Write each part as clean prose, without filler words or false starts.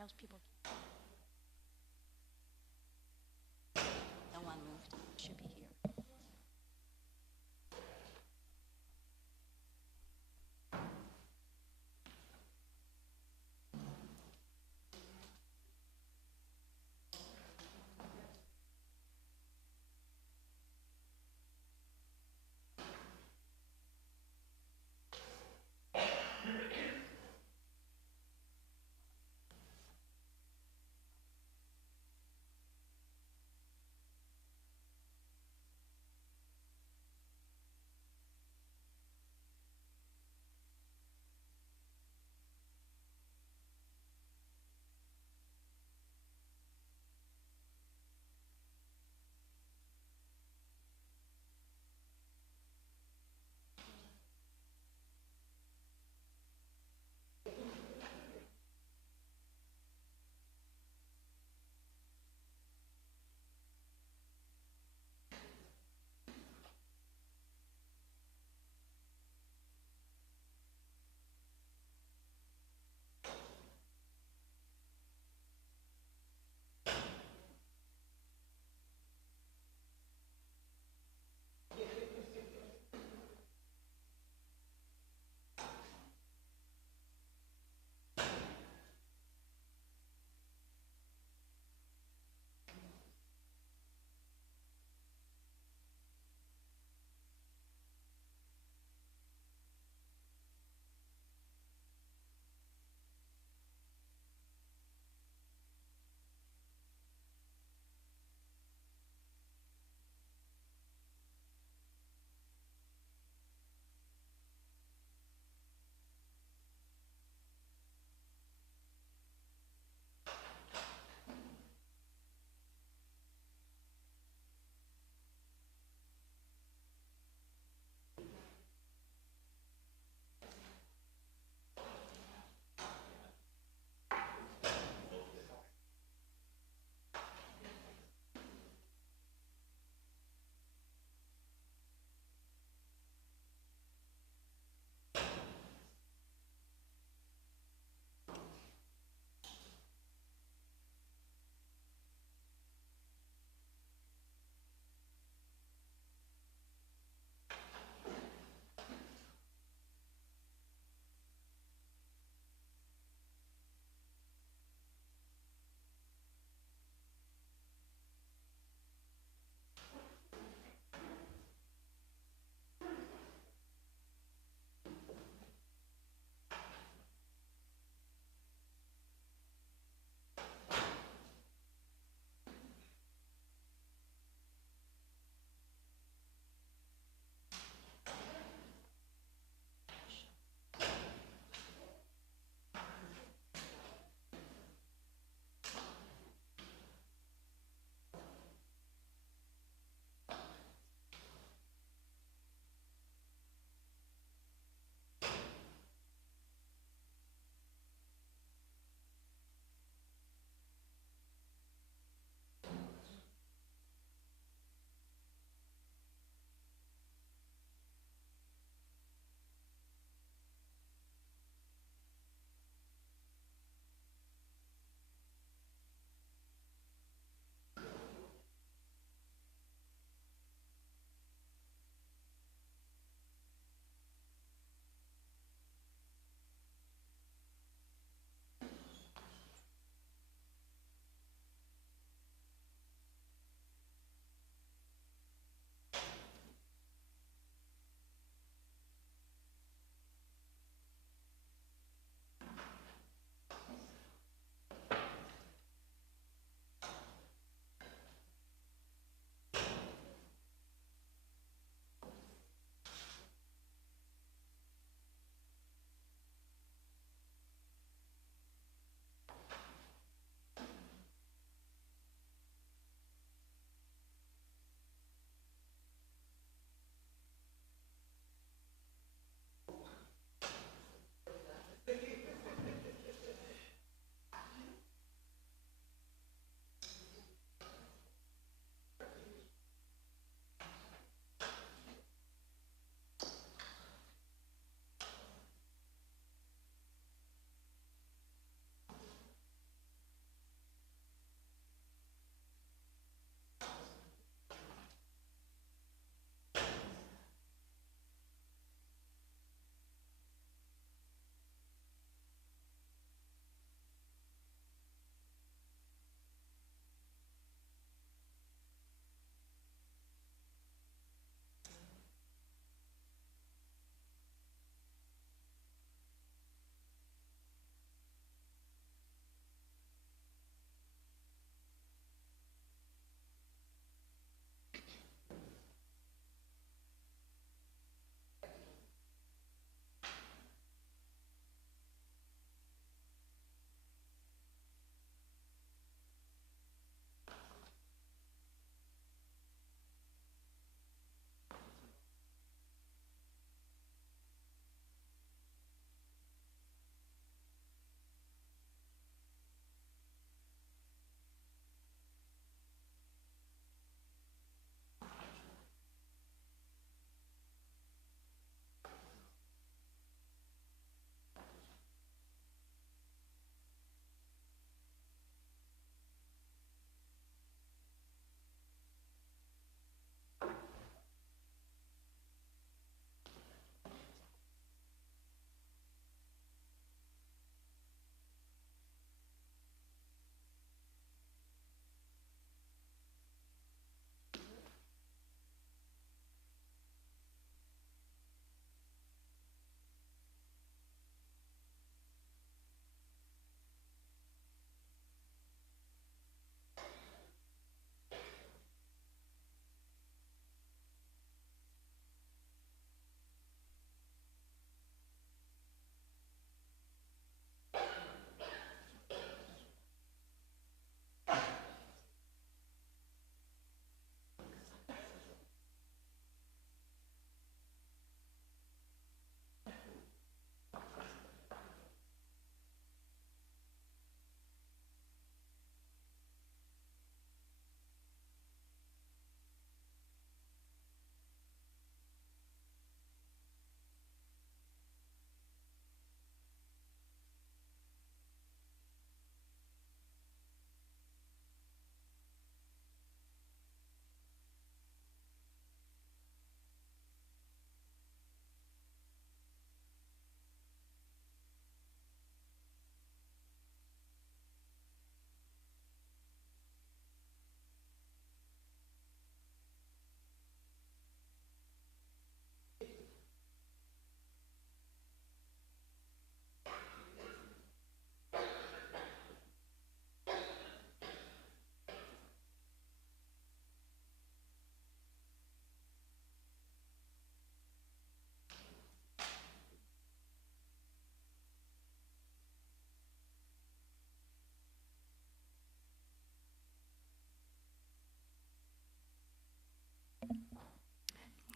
else people. No one moved. It should be here.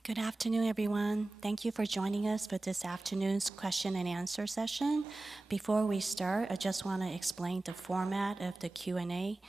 Good afternoon, everyone. Thank you for joining us for this afternoon's question and answer session. Before we start, I just want to explain the format of the Q&A.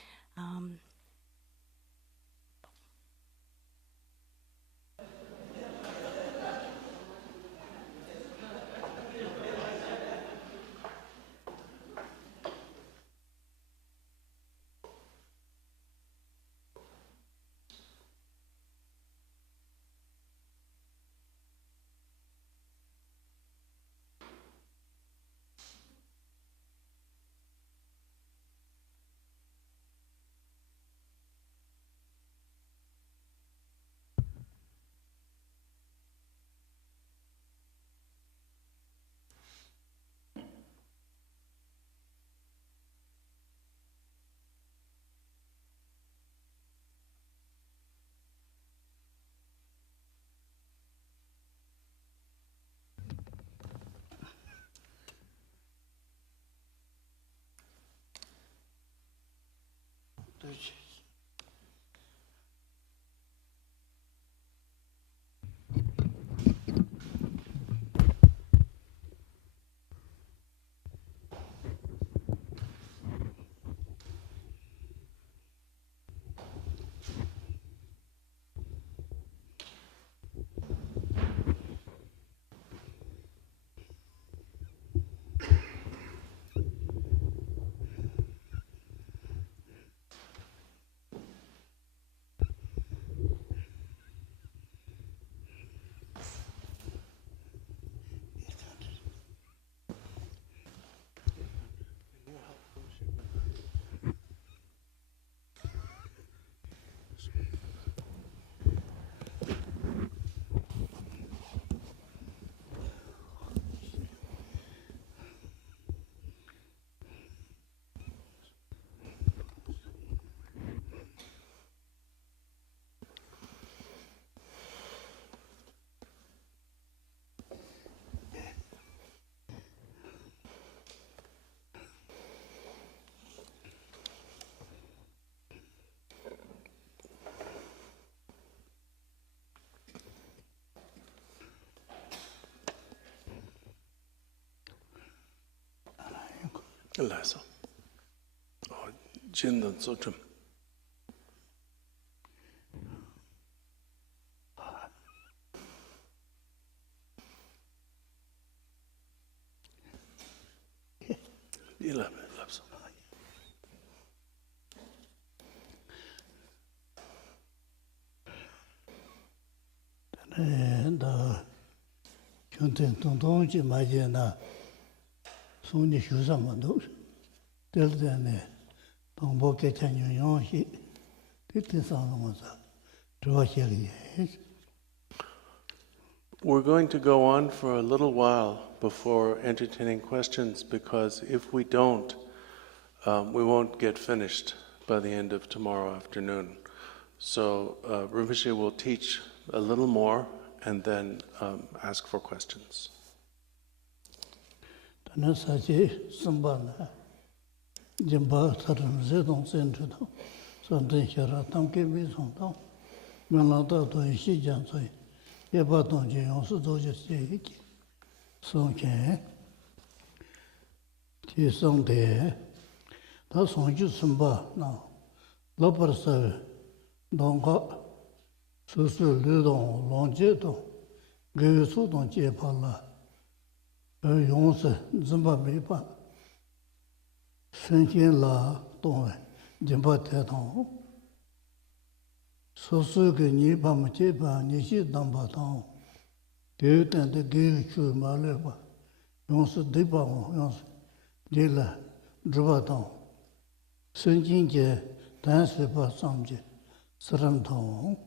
Lasso. Jin dan Tsochum. Lapso. Da Kyunten Tongtongji Majena Suni Shusamando Deldene Tongbo Kechanyon Shi Titinsanza Drashiri. We're going to go on for a little while before entertaining questions, because if we don't, we won't get finished by the end of tomorrow afternoon. So Rinpoche will teach a little more and then ask for questions. Tanasaji Sambana Jimba Taran Zedon Central Santin Shara Tamke Bisonto Melata to Shijansoi Yabaton Jionsu Doja Seki Sonke Tisonde Tasonju Samba now Lopersa Donga Susu Ludon Longeto Gusu Don Jepala Yonse Zimba Mipa Senkin La Don Jimba Teton Susu Nipa Machepa Nishi Damba Ton Dutan the Gichu Maleva Yonse Dipa Yonse Jila Drubaton Senkin Je Dansepa Samje Saranton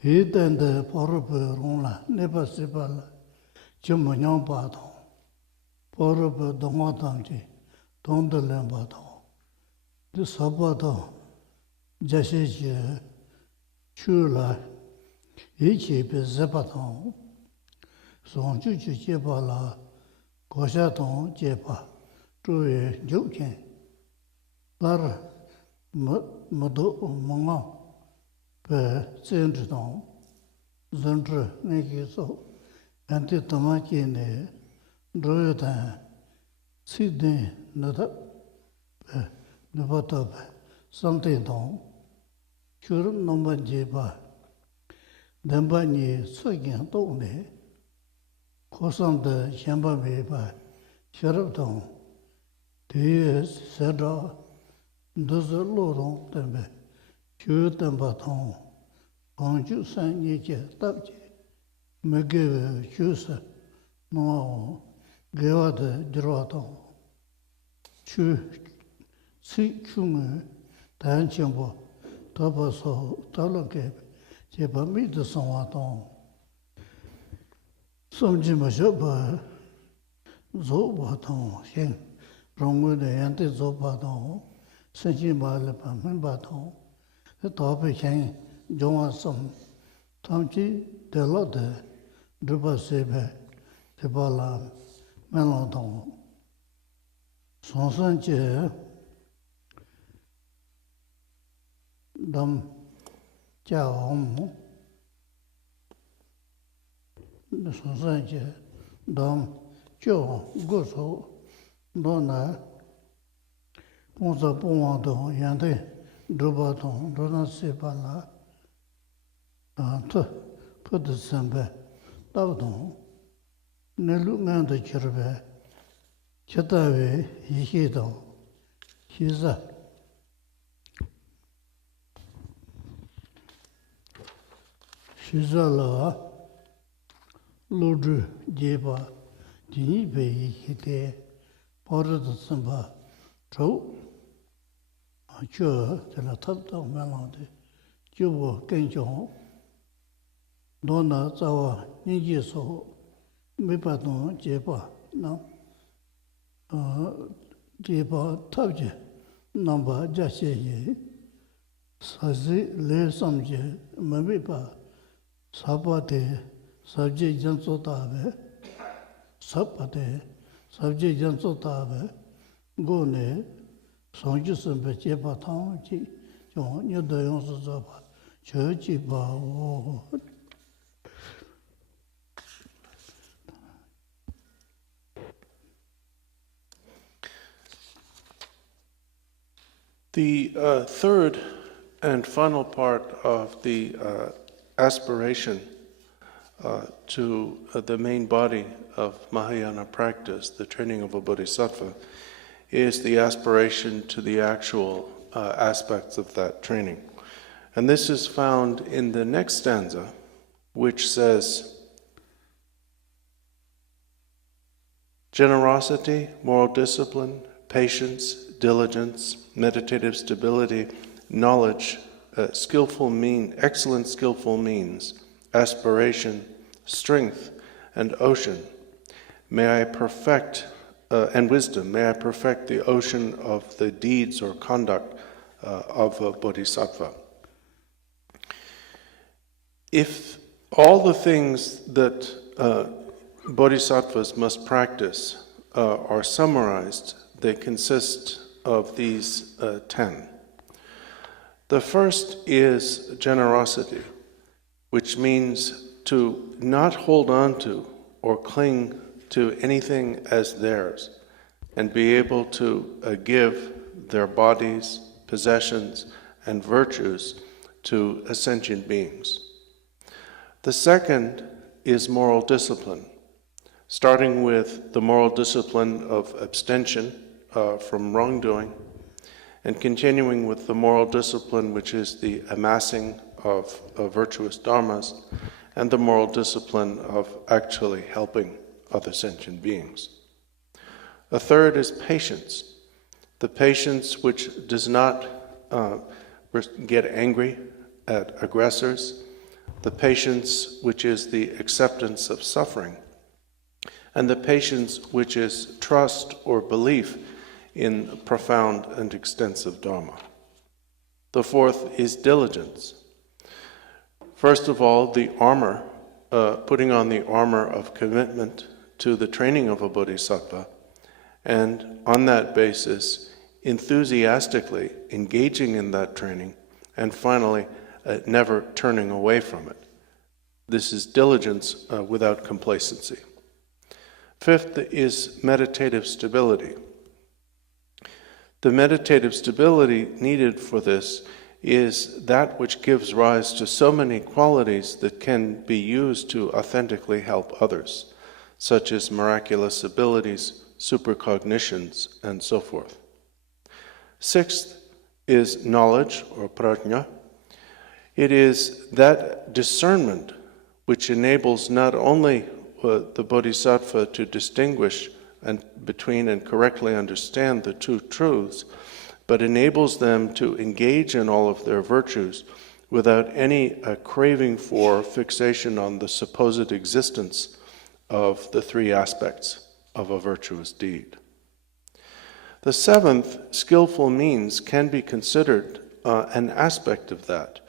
Dutan the Porope Rona Nepa Sipala Chimanyang Baton, Poroba Domatanji, Dondalan Baton, the Sabaton, Jashish, Chula, Ichi Zepaton, Sonju Jebala, Goshaton Jepa, Joy Jokin, Lara Mado Manga, Per Zendron, Zundra, Niki so, Anti Tamaki ne, Droyotan, Sydney, Nada, Nabata, something down, Sure number Jeba, Dambani, Swagan, Tone, Kosam the Shamba Meba, Sharap down, Tears, Sedra, Dozer Loro, Tembe, Sure Tambaton. Onju san yeje tabje megeve chusa no gewa de droto chu si chume dan chembo taba so taloke je ba mi de sonwa ton somji ma jo ba zo ba ton shen rongwe de yante zo ba ton senji ma le ba men ba ton to be shen Jongwa Som, Tamchi de Lotte, Drupa Sebe, Tibala, Melodon, Sonsan Che, Dam Jia Hom, Sonsan Che, Dam Jo Goso, Dona, Ponza Pongwang Yante, Drupa Don, Dona Sebala, put the Sambe, Davdon, Nelungan the Chirbe, Chatawe, Yihido, Hiza. Shizala, Ludru, Jeba, Jinibe Yihide, Porta the Samba, True, Achua, the Latata Melody, Jubo, Kenjo. Dona zawa ninji so mipa don jeba na jeba tabje namba jashe ye sazi le samje mabipa sabate sabje janso tabe sabate sabje janso tabe gone sonju sambe jeba tang ji jo nyodo yonso zaba choji ba o. The third and final part of the aspiration to the main body of Mahayana practice, the training of a bodhisattva, is the aspiration to the actual aspects of that training. And this is found in the next stanza, which says, generosity, moral discipline, patience, diligence, meditative stability, knowledge, excellent skillful means, aspiration, strength, and ocean. May I perfect, and wisdom, may I perfect the ocean of the deeds or conduct of a bodhisattva. If all the things that bodhisattvas must practice are summarized, they consist of these 10. The first is generosity, which means to not hold on to or cling to anything as theirs, and be able to give their bodies, possessions, and virtues to sentient beings. The second is moral discipline, starting with the moral discipline of abstention from wrongdoing, and continuing with the moral discipline which is the amassing of virtuous dharmas, and the moral discipline of actually helping other sentient beings. A third is patience, the patience which does not get angry at aggressors, the patience which is the acceptance of suffering, and the patience which is trust or belief in profound and extensive Dharma. The fourth is diligence. First of all, the armor, putting on the armor of commitment to the training of a bodhisattva, and on that basis, enthusiastically engaging in that training, and finally, never turning away from it. This is diligence without complacency. Fifth is meditative stability. The meditative stability needed for this is that which gives rise to so many qualities that can be used to authentically help others, such as miraculous abilities, supercognitions, and so forth. Sixth is knowledge, or prajna. It is that discernment which enables not only the bodhisattva to distinguish between and correctly understand the two truths, but enables them to engage in all of their virtues without any craving for fixation on the supposed existence of the three aspects of a virtuous deed. The seventh, skillful means, can be considered an aspect of that,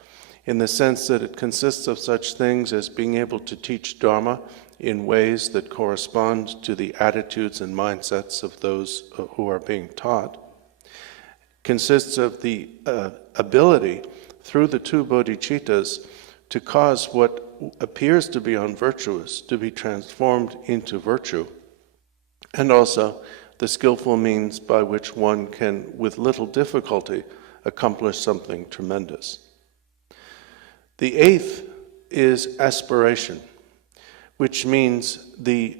in the sense that it consists of such things as being able to teach Dharma in ways that correspond to the attitudes and mindsets of those who are being taught. Consists of the ability, through the two bodhicittas, to cause what appears to be unvirtuous to be transformed into virtue, and also the skillful means by which one can, with little difficulty, accomplish something tremendous. The eighth is aspiration, which means the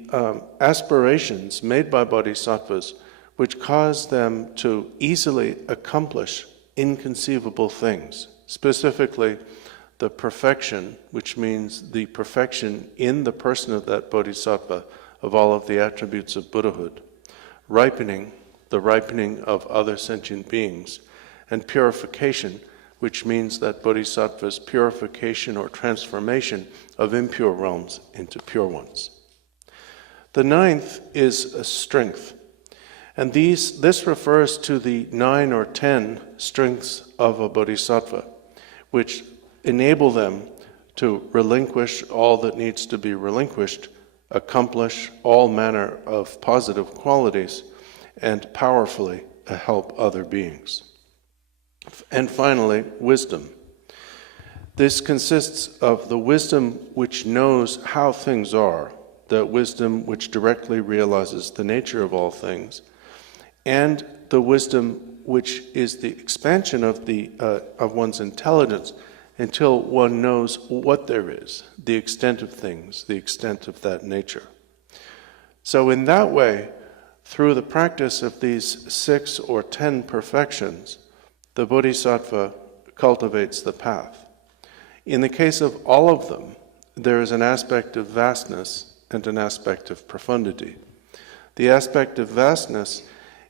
aspirations made by bodhisattvas which cause them to easily accomplish inconceivable things, specifically the perfection, which means the perfection in the person of that bodhisattva of all of the attributes of Buddhahood, ripening, the ripening of other sentient beings, and purification, which means that bodhisattva's purification or transformation of impure realms into pure ones. The ninth is strength, and this refers to the 9 or 10 strengths of a bodhisattva, which enable them to relinquish all that needs to be relinquished, accomplish all manner of positive qualities, and powerfully help other beings. And finally, wisdom. This consists of the wisdom which knows how things are, the wisdom which directly realizes the nature of all things, and the wisdom which is the expansion of one's intelligence until one knows what there is, the extent of things, the extent of that nature. So in that way, through the practice of these 6 or 10 perfections, the bodhisattva cultivates the path. In the case of all of them, there is an aspect of vastness and an aspect of profundity. The aspect of vastness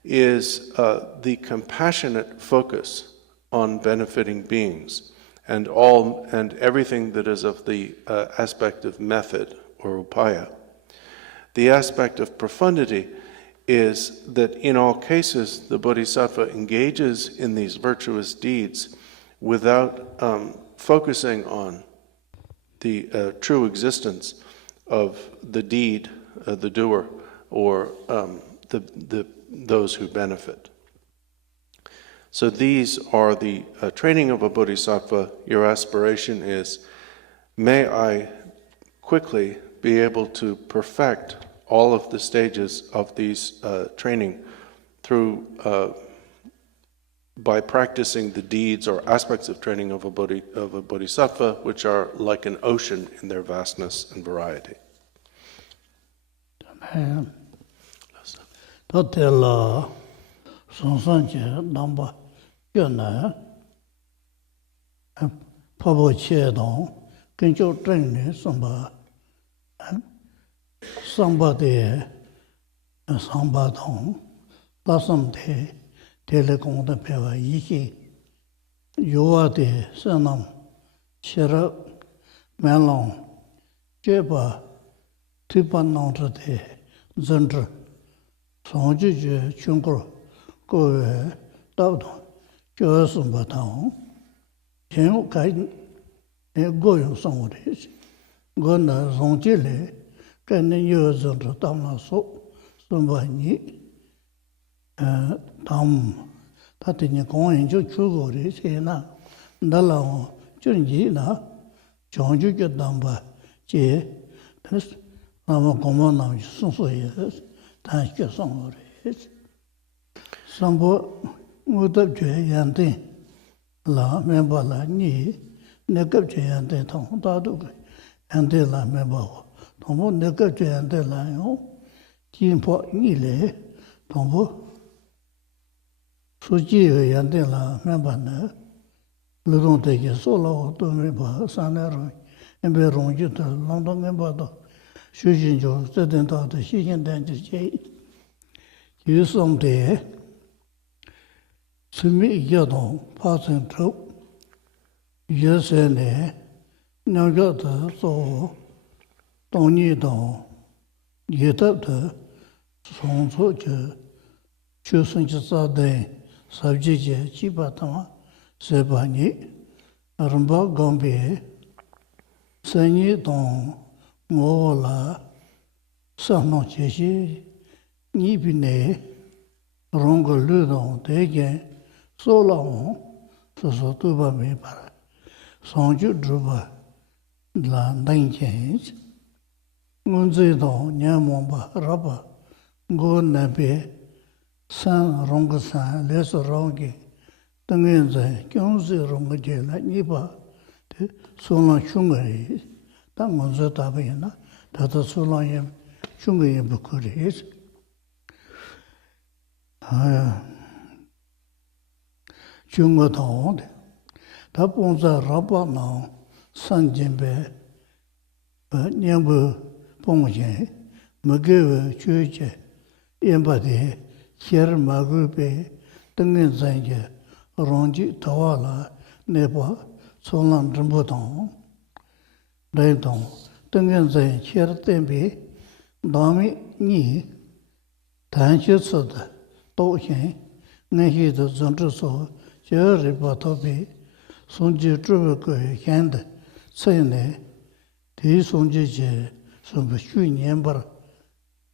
is the compassionate focus on benefiting beings, and everything that is of the aspect of method or upaya. The aspect of profundity is that in all cases the bodhisattva engages in these virtuous deeds without focusing on the true existence of the deed, the doer, or those who benefit. So these are the training of a bodhisattva. Your aspiration is, may I quickly be able to perfect all of the stages of these training through by practicing the deeds or aspects of training of a bodhisattva, which are like an ocean in their vastness and variety. Somebody, somebody, Tasam Telecom Peva Yiki, Yoa de Sanam, Shera Melon, Jeba, Tipanonta de Zendra, Sonju Chunkur, Go Dawdon, Joasum Baton, Jen Kai, Goyo Songs, Gona Zonjile. Can use the Tamna so somebody Tam that in your coin to Chugori, Sena, Dala, Junjina, John, you get down by 제 그래서 아마 고만남 순수해 다시게 성으로 sambo udab jue yante la memba la ni nekab jue yante tong dadu yante la memba ho tongbo nekab jue yante la yo jinpo ni le tongbo suji yante la memba ne lurong teke so la ho to memba sanay rong embe rong ju to longdong memba to shujin jo zeden to de xixin dan ji jie yu song de Sumi yadong pasen chok, yese ne, nyangja de so, dongni dong, yetab de, song so je, chu sun chi sa den, sabji je, chi pa tama, se pa ni, rinpa gombe, sen ni dong, ngo la, sa nong che shi, ni pi ne, rong ge lu dong, de gen, so long, so tuba me para. Songju druba la dang change. Ngunzi dong, nyamomba, raba, go nabe, san rong san, les rongi, tengen zai, kyungzi rong je la nipa, so long chungari, ta ngunzi tabi na, tata so long yam, chungari bukuri. Chunga tong, ta pongza raba nang san jimbe, nyambu pongjen, magewe chuje, yamba de, kher magube, tengen zanje, rongji tawa la, nepa, solan rinpo tong, ren tong, tengen zanje, kher tenbe, dami ni, tanshi tsada, tochen, ngahi de zantru so, jia ripa tobi, songji zhubi gui hianda, tsai ne, di songji je, songbi shu nianbar,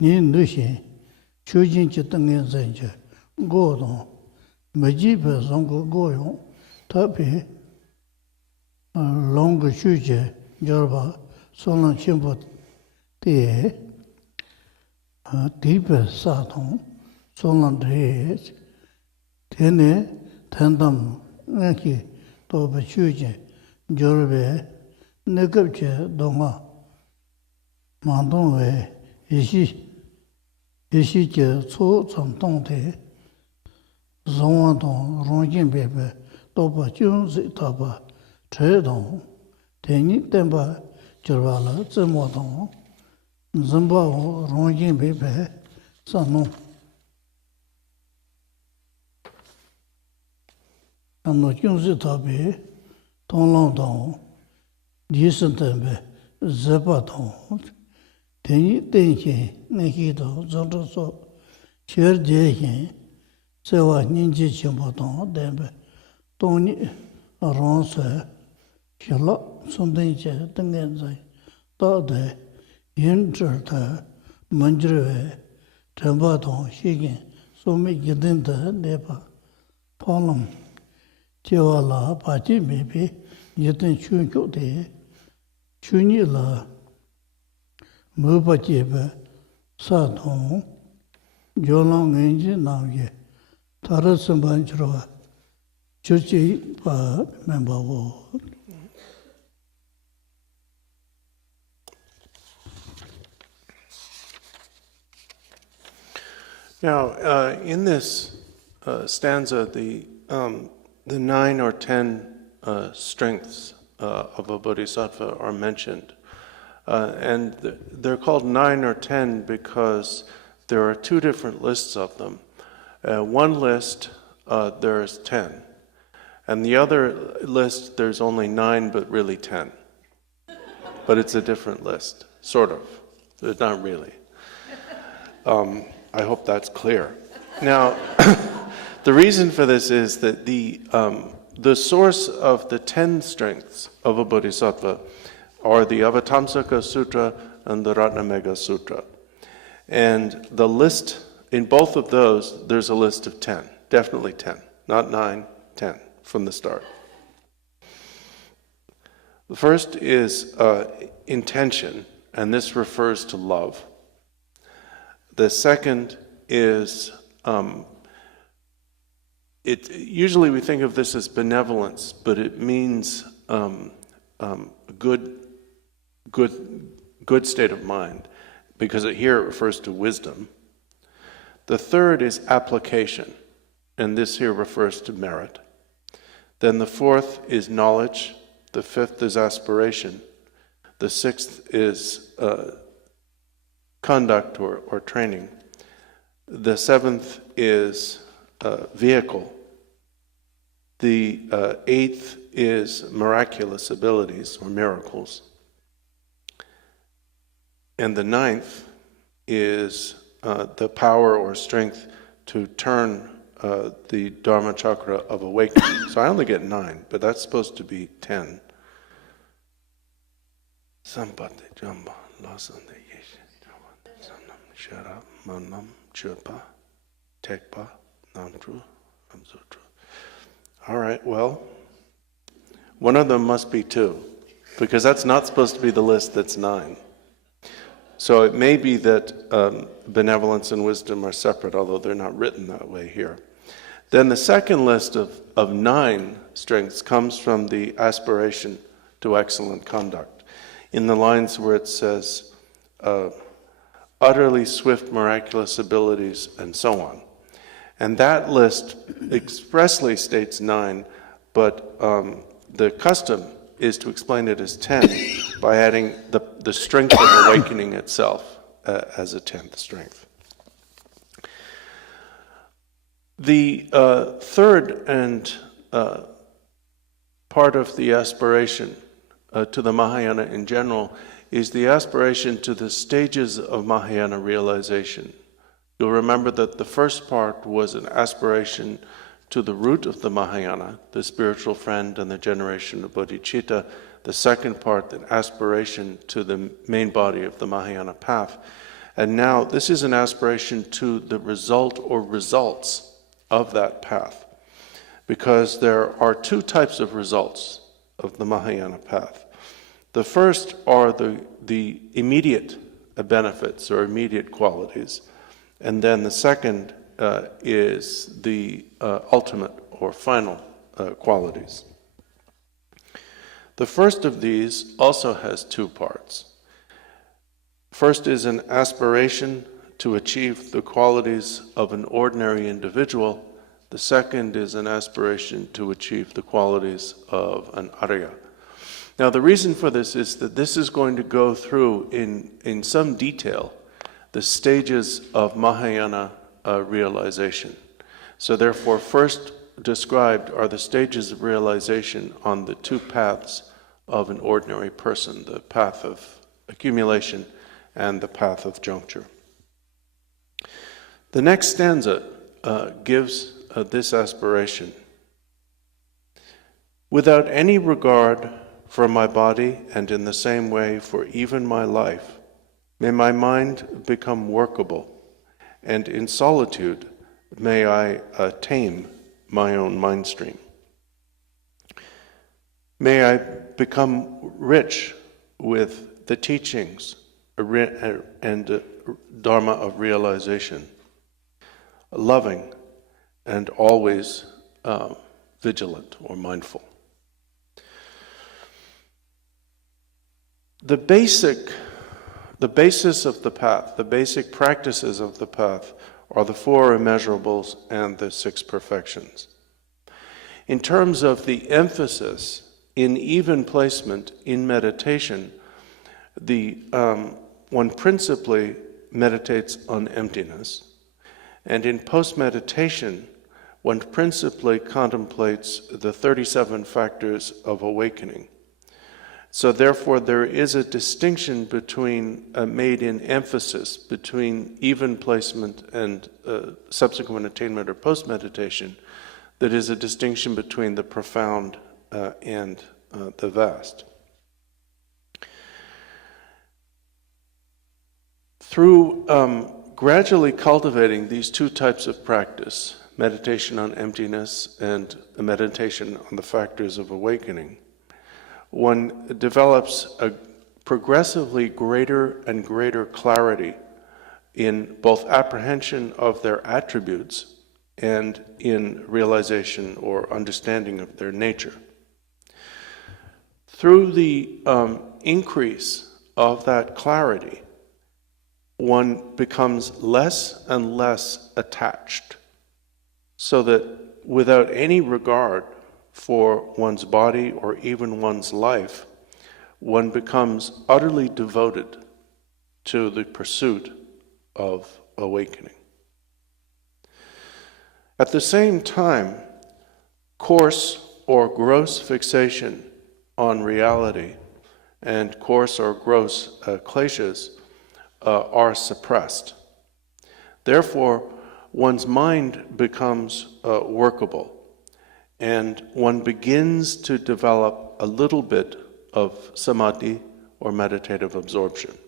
ni nu xin, chu jin chi tengen zan je, go dong, ma ji pe songgo go yong, tabi, long shu je, jorba, solang qinpo di, di pe sa tong, solang di, tene, tendam ngaki toba chuje jorbe nekabche donga mandongwe ishi ke tso tsam tongte zongwa tong rongjin bebe toba chunzi taba che dong teni tenpa jorba la zimo tong zimba rongjin bebe sanong Ano kyungzi tabi, tonglang tong, disan tenbe, zepa tong, teni tenxin, ngaki tong, zangzang so, cher jexin, sewa ninji chenpo tong, tenbe, tongni rong se, xila, sundeng che, tengen zay, tade, yin zhir te, manjirwe, tenpa tong, xigin, somi gidin te, nepa, tonglang, Jewa la pachi mebi yiten chun kyo de, chuni la muba jebe sa tong, jolang ngenji namye, tara samban chirwa, chuchi pa memba wo. Now, in this stanza, the 9 or 10 strengths of a bodhisattva are mentioned. And they're called 9 or 10 because there are two different lists of them. One list, there's 10. And the other list, there's only 9, but really 10. But it's a different list, sort of, but not really. I hope that's clear. Now, the reason for this is that the source of the 10 strengths of a bodhisattva are the Avatamsaka Sutra and the Ratnamegha Sutra. And the list, in both of those, there's a list of 10, definitely 10, not 9, 10 from the start. The first is intention, and this refers to love. The second is, usually we think of this as benevolence, but it means good state of mind, because here it refers to wisdom. The third is application, and this here refers to merit. Then the fourth is knowledge. The fifth is aspiration. The sixth is conduct or training. The seventh is vehicle. The eighth is miraculous abilities or miracles. And the ninth is the power or strength to turn the Dharmachakra of awakening. So I only get 9, but that's supposed to be 10. Sampati jamba lasande yeshi sanam shara manam churpa tekpa namtru amsutru. All right, well, one of them must be 2, because that's not supposed to be the list that's 9. So it may be that benevolence and wisdom are separate, although they're not written that way here. Then the second list of 9 strengths comes from the aspiration to excellent conduct, in the lines where it says, utterly swift miraculous abilities, and so on. And that list expressly states 9, but the custom is to explain it as 10 by adding the strength of awakening itself as a 10th strength. The third and part of the aspiration to the Mahayana in general is the aspiration to the stages of Mahayana realization. You'll remember that the first part was an aspiration to the root of the Mahayana, the spiritual friend and the generation of bodhicitta. The second part, an aspiration to the main body of the Mahayana path. And now this is an aspiration to the result or results of that path, because there are 2 types of results of the Mahayana path. The first are the immediate benefits or immediate qualities, and then the second is the ultimate or final qualities. The first of these also has 2 parts. First is an aspiration to achieve the qualities of an ordinary individual. The second is an aspiration to achieve the qualities of an Arya. Now the reason for this is that this is going to go through in some detail the stages of Mahayana realization. So therefore, first described are the stages of realization on the 2 paths of an ordinary person, the path of accumulation and the path of juncture. The next stanza gives this aspiration. Without any regard for my body, and in the same way for even my life, may my mind become workable, and in solitude may I tame my own mind stream. May I become rich with the teachings and Dharma of realization, loving and always vigilant or mindful. The basis of the path, the basic practices of the path are the 4 immeasurables and the 6 perfections. In terms of the emphasis in even placement in meditation, one principally meditates on emptiness, and in post-meditation, one principally contemplates the 37 factors of awakening. So therefore, there is a distinction made in emphasis between even placement and subsequent attainment or post-meditation, that is a distinction between the profound and the vast. Through gradually cultivating these 2 types of practice, meditation on emptiness and meditation on the factors of awakening, one develops a progressively greater and greater clarity in both apprehension of their attributes and in realization or understanding of their nature. Through the increase of that clarity, one becomes less and less attached, so that without any regard for one's body or even one's life, one becomes utterly devoted to the pursuit of awakening. At the same time, coarse or gross fixation on reality and coarse or gross kleshas are suppressed. Therefore, one's mind becomes workable, and one begins to develop a little bit of samadhi or meditative absorption.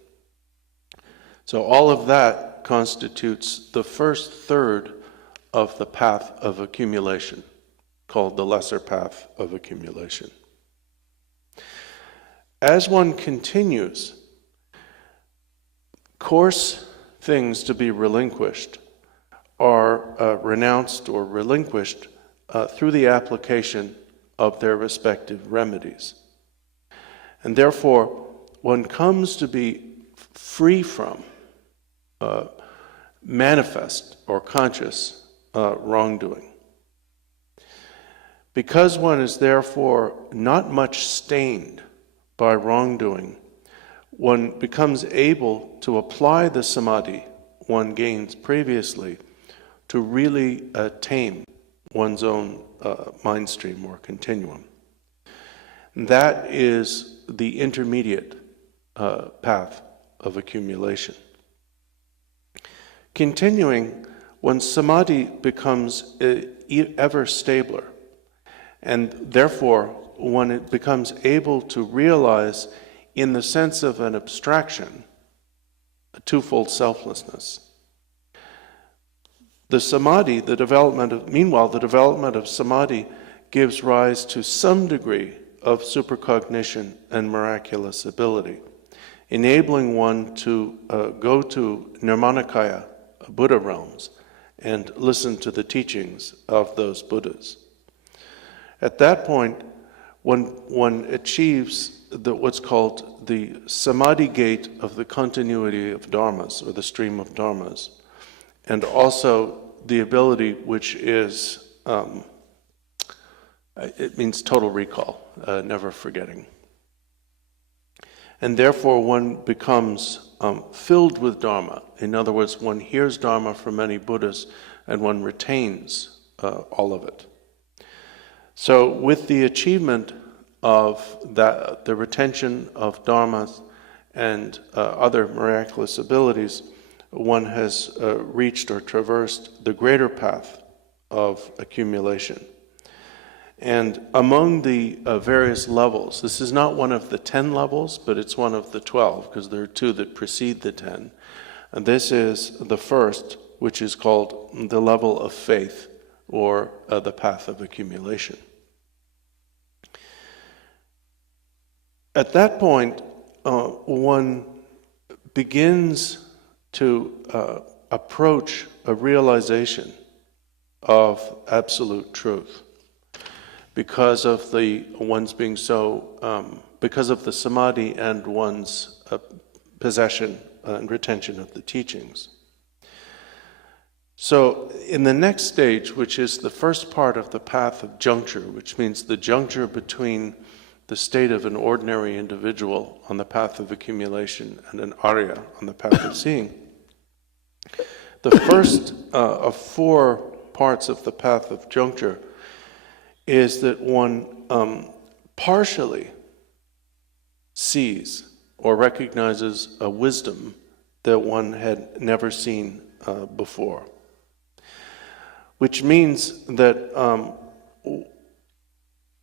So all of that constitutes the first third of the path of accumulation, called the lesser path of accumulation. As one continues, coarse things to be relinquished are renounced or relinquished through the application of their respective remedies. And therefore, one comes to be free from manifest or conscious wrongdoing. Because one is therefore not much stained by wrongdoing, one becomes able to apply the samadhi one gains previously to really tame one's own mind stream or continuum. That is the intermediate path of accumulation. Continuing, one's samadhi becomes ever stabler, and therefore one becomes able to realize, in the sense of an abstraction, a twofold selflessness. The samadhi, the development of samadhi gives rise to some degree of supercognition and miraculous ability, enabling one to go to Nirmanakaya, Buddha realms, and listen to the teachings of those Buddhas. At that point, one achieves what's called the samadhi gate of the continuity of dharmas, or the stream of dharmas, and also the ability which is, it means total recall, never forgetting. And therefore one becomes filled with dharma. In other words, one hears dharma from many Buddhas and one retains all of it. So with the achievement of that, the retention of dharmas and other miraculous abilities, one has reached or traversed the greater path of accumulation. And among the various levels, this is not one of the 10 levels, but it's one of the 12, because there are 2 that precede the 10. And this is the first, which is called the level of faith, or the path of accumulation. At that point, one begins to approach a realization of absolute truth, because of one's being so, because of the samadhi and one's possession and retention of the teachings. So in the next stage, which is the first part of the path of juncture, which means the juncture between the state of an ordinary individual on the path of accumulation and an Arya on the path of seeing, the first of 4 parts of the path of juncture is that one partially sees or recognizes a wisdom that one had never seen before. Which means that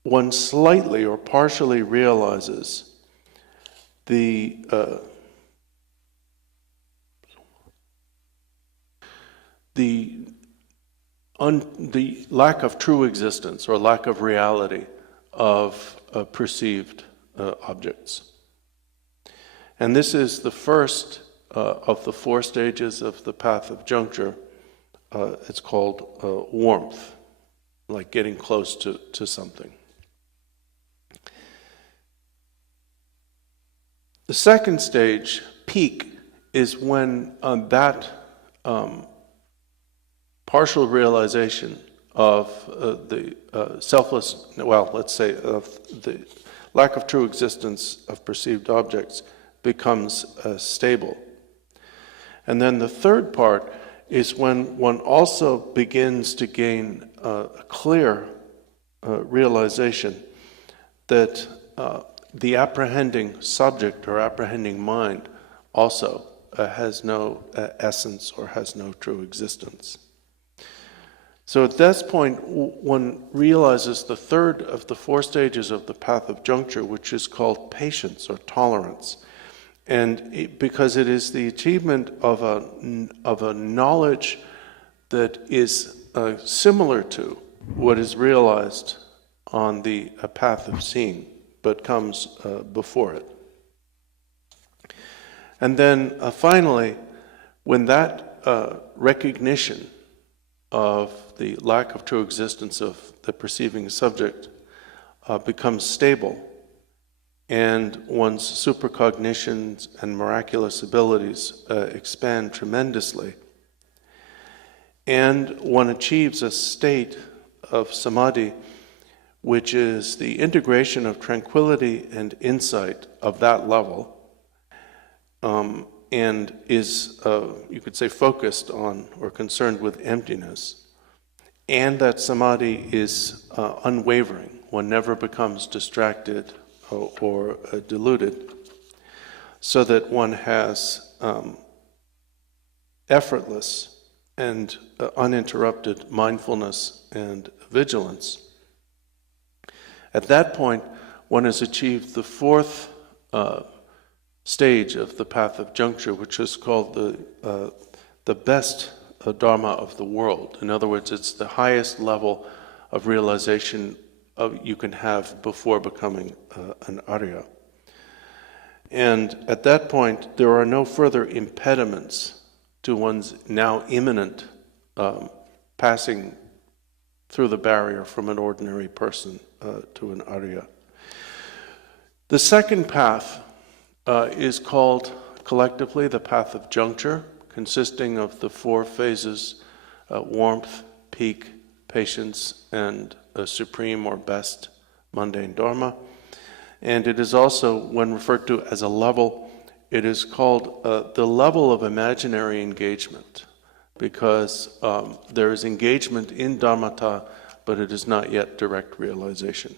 one slightly or partially realizes the lack of true existence or lack of reality of perceived objects. And this is the first of the 4 stages of the path of juncture. It's called warmth, like getting close to something. The second stage, peak, is when that partial realization of the selfless, let's say, of the lack of true existence of perceived objects becomes stable. And then the third part is when one also begins to gain a clear realization that the apprehending subject or apprehending mind also has no essence or has no true existence. So at this point, one realizes the third of the 4 stages of the path of juncture, which is called patience or tolerance. And because it is the achievement of a knowledge that is similar to what is realized on the path of seeing, but comes before it. And then finally, when that recognition of the lack of true existence of the perceiving subject becomes stable, and one's supercognitions and miraculous abilities expand tremendously, and one achieves a state of samadhi which is the integration of tranquility and insight of that level, and is, you could say, focused on or concerned with emptiness, and that samadhi is unwavering. One never becomes distracted or deluded, so that one has effortless and uninterrupted mindfulness and vigilance. At that point, one has achieved the 4th stage of the path of juncture, which is called the best dharma of the world. In other words, it's the highest level of realization you can have before becoming an Arya. And at that point, there are no further impediments to one's now imminent passing through the barrier from an ordinary person to an Arya. The second path is called collectively the path of juncture, consisting of the 4 phases: warmth, peak, patience, and a supreme or best mundane dharma. And it is also, when referred to as a level, it is called the level of imaginary engagement, because there is engagement in dharmata, but it is not yet direct realization.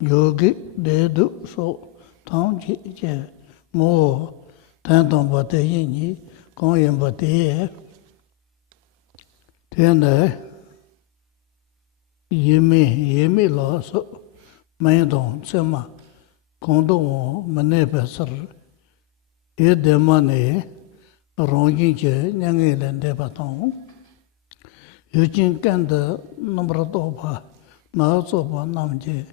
yogi dedu so tang chi che mo tan tong ba te yin ni gong yin ba te tian de yimi lo so mai dong che ma gong dong ma ne ba sar ye de ma ne rong yin che nyang ye len de ba tong yu jin kan de number do ba na zo ba nam je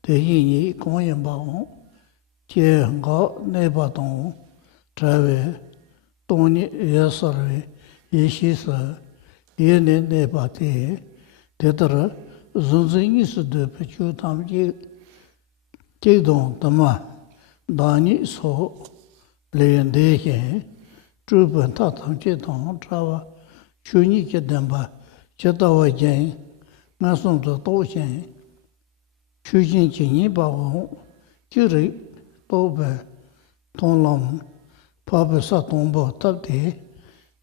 te yin yi gong yin ba hong jie ga ne ba dong zhe wei dong ni ye sar wei ye xi se ye ne ba te de de zun zin yi se de pe chu tam ji ji dong de ma da ni so le yin de yin Truban Tatam Cheton, Trava, Shuni Chedamba, Chetawa Jane, Nasum to Toshan, Shujin Chini Bao, Kiri, Tobe, Tonlom, Papa Satombo, Tate,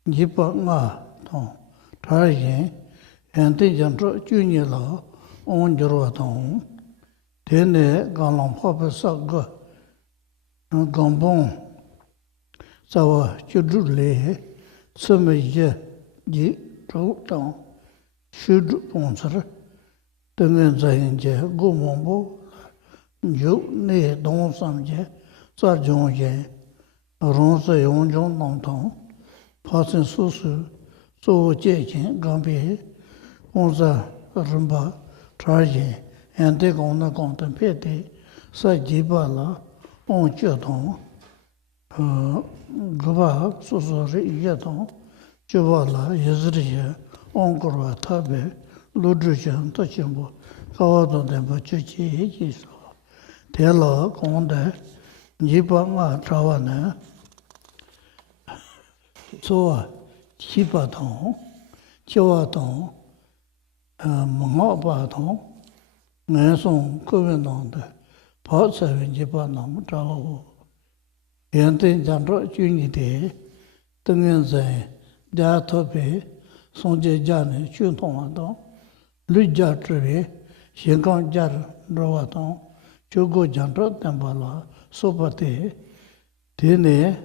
Jipa Nga, Ton, Trajan, and Tijan Junior Law, on Joroton, Tene, Galam Papa Saga, Gambon, Sawa Chudule, Sumaya, Ji, Troton, Shud Ponsor, Tengen Zainje, Gomombo, Ju, Ne, Don Samje, Sarjonje, Ronsa Yonjon Nonton, Passing Susu, So Jekin, Gambi, Onza Rumba, Traje, and take on the contemplate, Sajibala, On Cheton, Gaba, Susori Yeton, Jubala, Yezria, On Gura Tabe, Ludrijan, Tachimbo, Kawado de Bachuchi, Tela, Conde, Jibanga, Trawana, So, Chipaton, Chiwaton, Mangabaton, Nanson, Covenant, Part 7 Jipanam, Travo, Yantin Jandro, Unity, Tengen Zay, Jatope, Sonje Jane, Chuntomaton, Luja Trevi, Shinkan Jar, Rovaton, Chogo Jandro, Tambala, Sopate, Tene,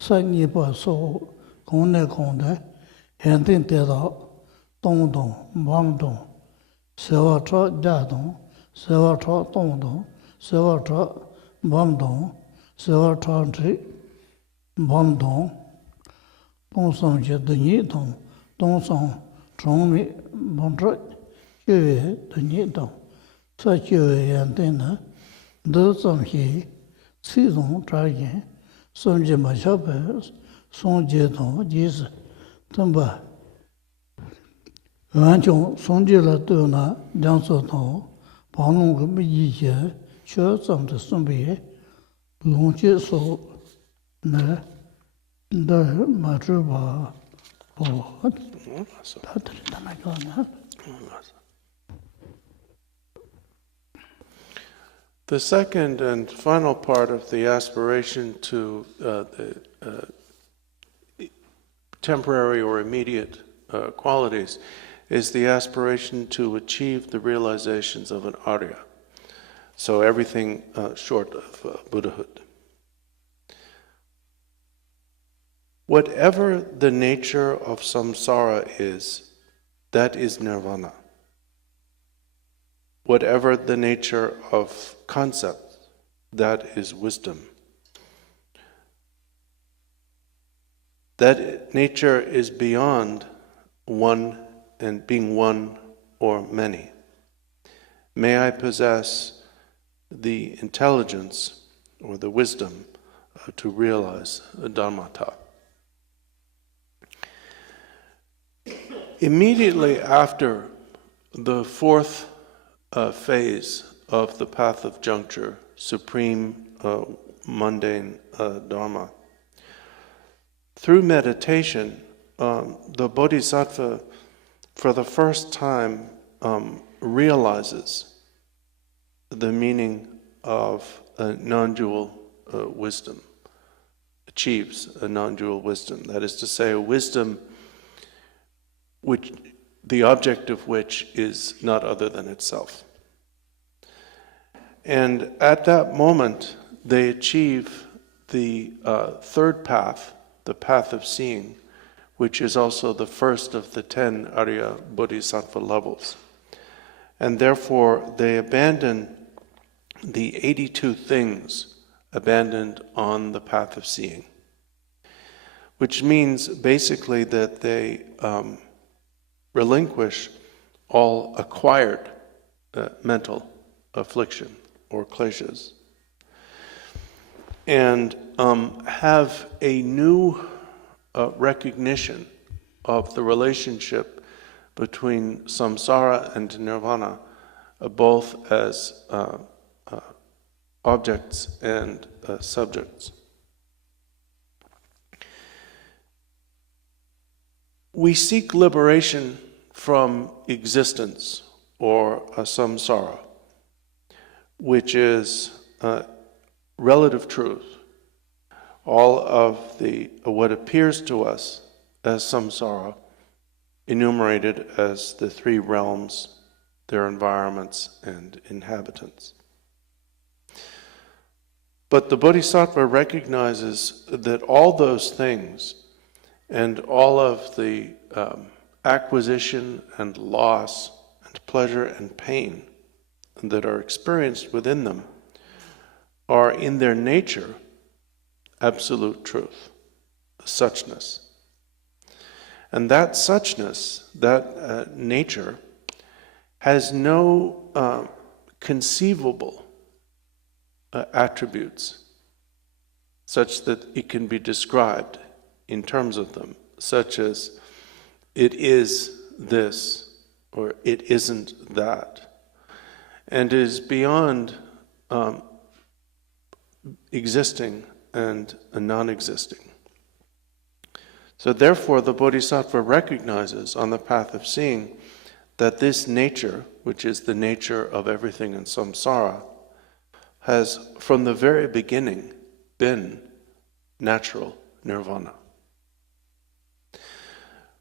Sanyipa So, Kone Konde, Yantin Teda, Tongdong, Bangdong, Sewa Jadong, Sewa Tongdong, Sewa Bangdong, Sewa Tri, Bangdong, Tongsong Je Denyi Tong, Tongsong Chongmi Bangdra, Yue Denyi Tong, Sa Yue Yantin, De Zang He, Sidong Trayen, Sonje Machape, Sonje Tong, Jis, Tamba. Wanchong Sonje La Tuna, Janso Tong, Panong Yi, Chur Sam the Sumbi, Longje So, Ne, the Matruba, or The second and final part of the aspiration to the temporary or immediate qualities is the aspiration to achieve the realizations of an Arya. So everything short of Buddhahood. Whatever the nature of samsara is, that is nirvana. Whatever the nature of concept, that is wisdom. That nature is beyond one and being one or many. May I possess the intelligence or the wisdom to realize Dharmata. Immediately after the fourth phase of the path of juncture, supreme mundane Dharma, through meditation, the Bodhisattva for the first time realizes the meaning of a non-dual wisdom, achieves a non-dual wisdom. That is to say, a wisdom which the object of which is not other than itself. And at that moment, they achieve the third path, the path of seeing, which is also the first of the 10 Arya Bodhisattva levels. And therefore, they abandon the 82 things abandoned on the path of seeing, which means basically that they relinquish all acquired mental affliction or kleshas, and have a new recognition of the relationship between samsara and nirvana, both as objects and subjects. we seek liberation from existence or a samsara, which is relative truth. All of what appears to us as samsara, enumerated as the three realms, their environments and inhabitants. But the Bodhisattva recognizes that all those things and all of the acquisition and loss and pleasure and pain that are experienced within them are in their nature absolute truth, suchness. And that suchness, that nature, has no conceivable attributes such that it can be described in terms of them, such as it is this or it isn't that, and is beyond existing and non-existing. So therefore the Bodhisattva recognizes on the path of seeing that this nature, which is the nature of everything in samsara, has from the very beginning been natural nirvana.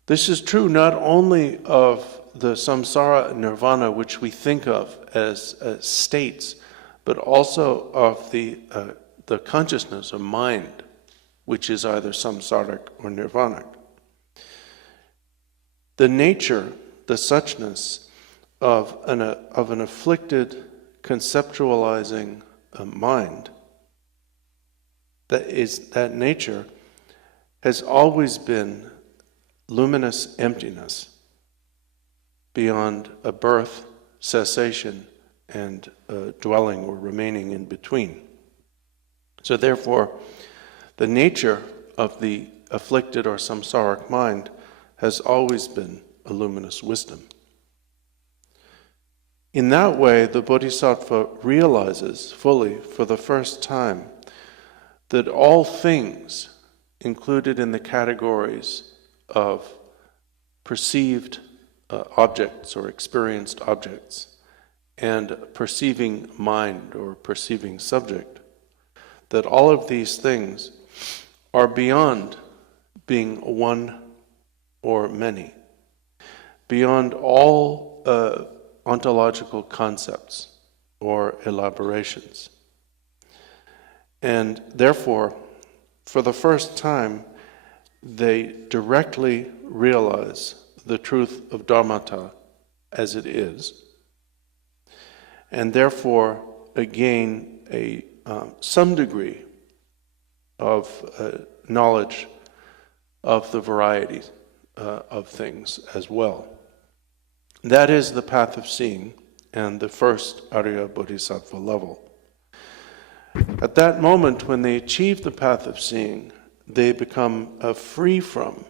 This is true not only of the samsara nirvana, which we think of as states, but also of the consciousness or mind, which is either samsaric or nirvanic. The nature, the suchness of an afflicted, conceptualizing mind, that nature has always been luminous emptiness beyond a birth, cessation, and dwelling or remaining in between. So therefore, the nature of the afflicted or samsaric mind has always been a luminous wisdom. In that way, the Bodhisattva realizes fully for the first time that all things included in the categories of perceived objects or experienced objects and perceiving mind or perceiving subject, that all of these things are beyond being one or many, beyond all ontological concepts or elaborations. And therefore, for the first time, they directly realize the truth of Dharmata as it is, and therefore gain some degree of knowledge of the variety of things as well. That is the path of seeing and the first Arya Bodhisattva level. At that moment, when they achieve the path of seeing, they become free from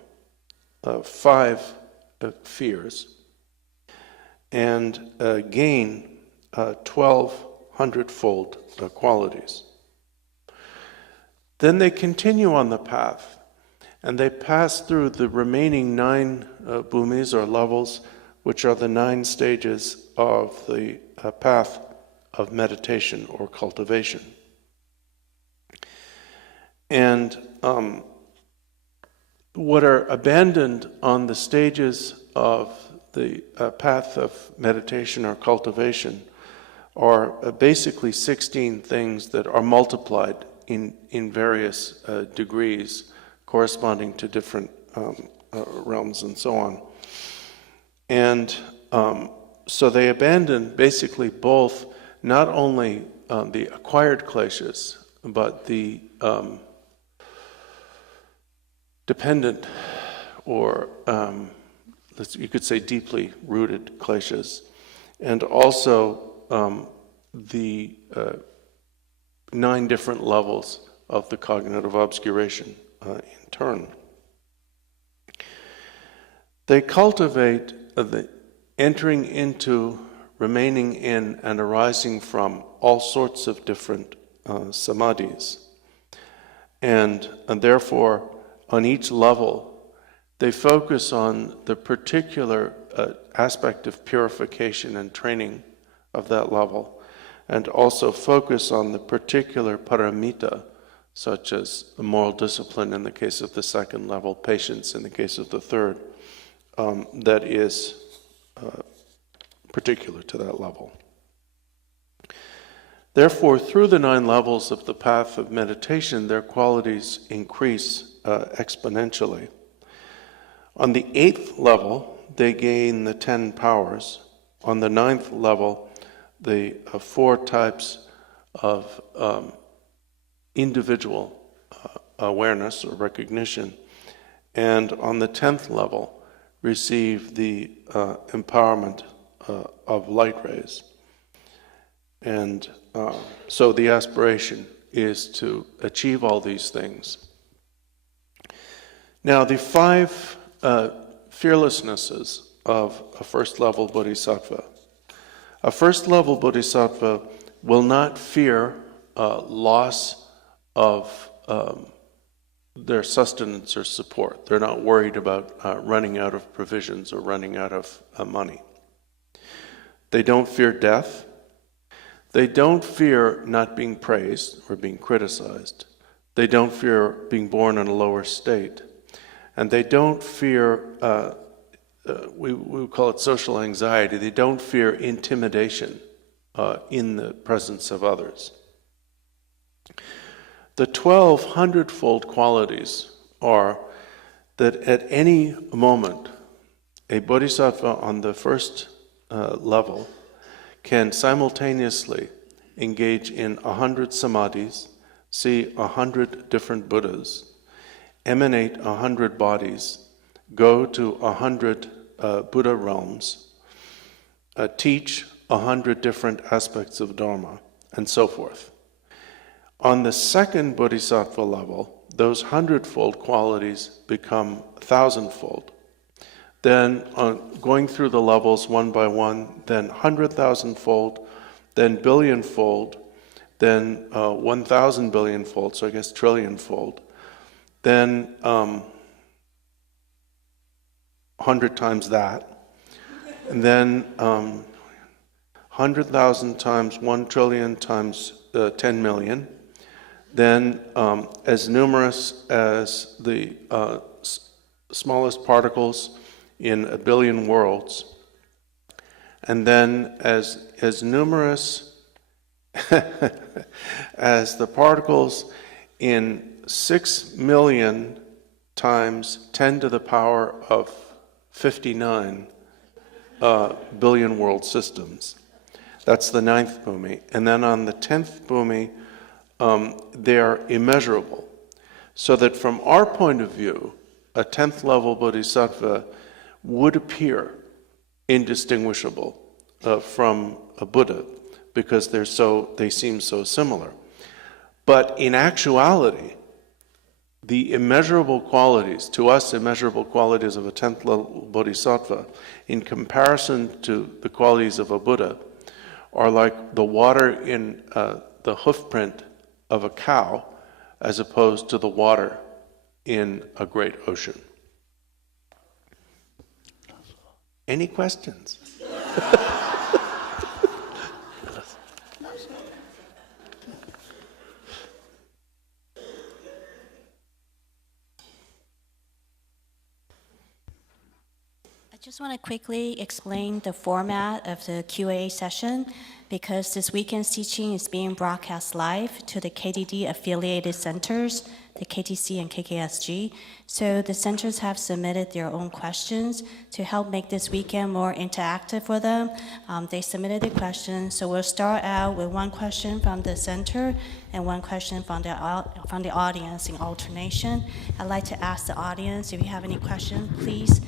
5 fears and gain 12 hundredfold qualities. Then they continue on the path, and they pass through the remaining 9 bhumis or levels, which are the 9 stages of the path of meditation or cultivation. And what are abandoned on the stages of the path of meditation or cultivation are basically 16 things that are multiplied in various degrees corresponding to different realms and so on. And so they abandon basically both, not only the acquired kleshas, but the dependent or you could say deeply rooted kleshas, and also the 9 different levels of the cognitive obscuration in turn. They cultivate the entering into, remaining in, and arising from all sorts of different samadhis. And therefore, on each level, They focus on the particular aspect of purification and training of that level, and also focus on the particular paramita, such as moral discipline in the case of the second level, patience in the case of the third, that is particular to that level. Therefore, through the 9 levels of the path of meditation, their qualities increase exponentially. On the 8th level, they gain the 10 powers. On the 9th level, the 4 types of individual awareness or recognition. And on the 10th level, receive the empowerment of light rays. And so the aspiration is to achieve all these things. Now, the 5 fearlessnesses of a first-level bodhisattva. A first-level bodhisattva will not fear loss of their sustenance or support. They're not worried about running out of provisions or running out of money. They don't fear death. They don't fear not being praised or being criticized. They don't fear being born in a lower state. And they don't fear, we call it social anxiety, they don't fear intimidation in the presence of others. The 12 hundredfold qualities are that at any moment, a bodhisattva on the first level can simultaneously engage in 100 samadhis, see 100 different Buddhas, emanate 100 bodies, go to 100 Buddha realms, teach 100 different aspects of Dharma, and so forth. On the second bodhisattva level, those 100-fold qualities become 1,000-fold. Then going through the levels one by one, then 100,000-fold, then billion-fold, then 1,000 billion-fold, so I guess trillion-fold, then 100 times that, and then 100,000 times 1 trillion times 10 million, then as numerous as the smallest particles in a billion worlds, and then as numerous as the particles in 6 million times 10 to the power of 59 billion world systems. That's the 9th bhumi. And then on the 10th bhumi, they are immeasurable. So that from our point of view, a 10th level bodhisattva would appear indistinguishable from a Buddha because they seem so similar. But in actuality, the immeasurable qualities, to us immeasurable qualities of a 10th level bodhisattva, in comparison to the qualities of a Buddha, are like the water in the hoofprint of a cow as opposed to the water in a great ocean. Any questions? I just want to quickly explain the format of the Q&A session because this weekend's teaching is being broadcast live to the KDD affiliated centers, the KTC and KKSG. So the centers have submitted their own questions to help make this weekend more interactive for them. They submitted the questions, so we'll start out with one question from the center and one question from the audience in alternation. I'd like to ask the audience, if you have any questions, please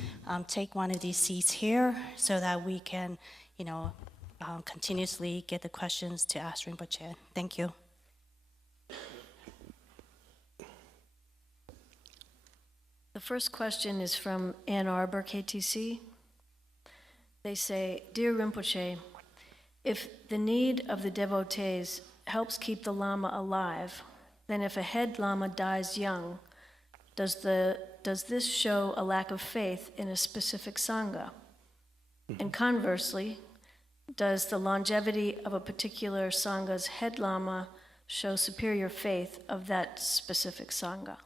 take one of these seats here so that we can, continuously get the questions to ask Rinpoche. Thank you. The first question is from Ann Arbor, KTC. They say, Dear Rinpoche, if the need of the devotees helps keep the Lama alive, then if a head Lama dies young, does the does this show a lack of faith in a specific Sangha? And conversely, does the longevity of a particular Sangha's head Lama show superior faith of that specific Sangha?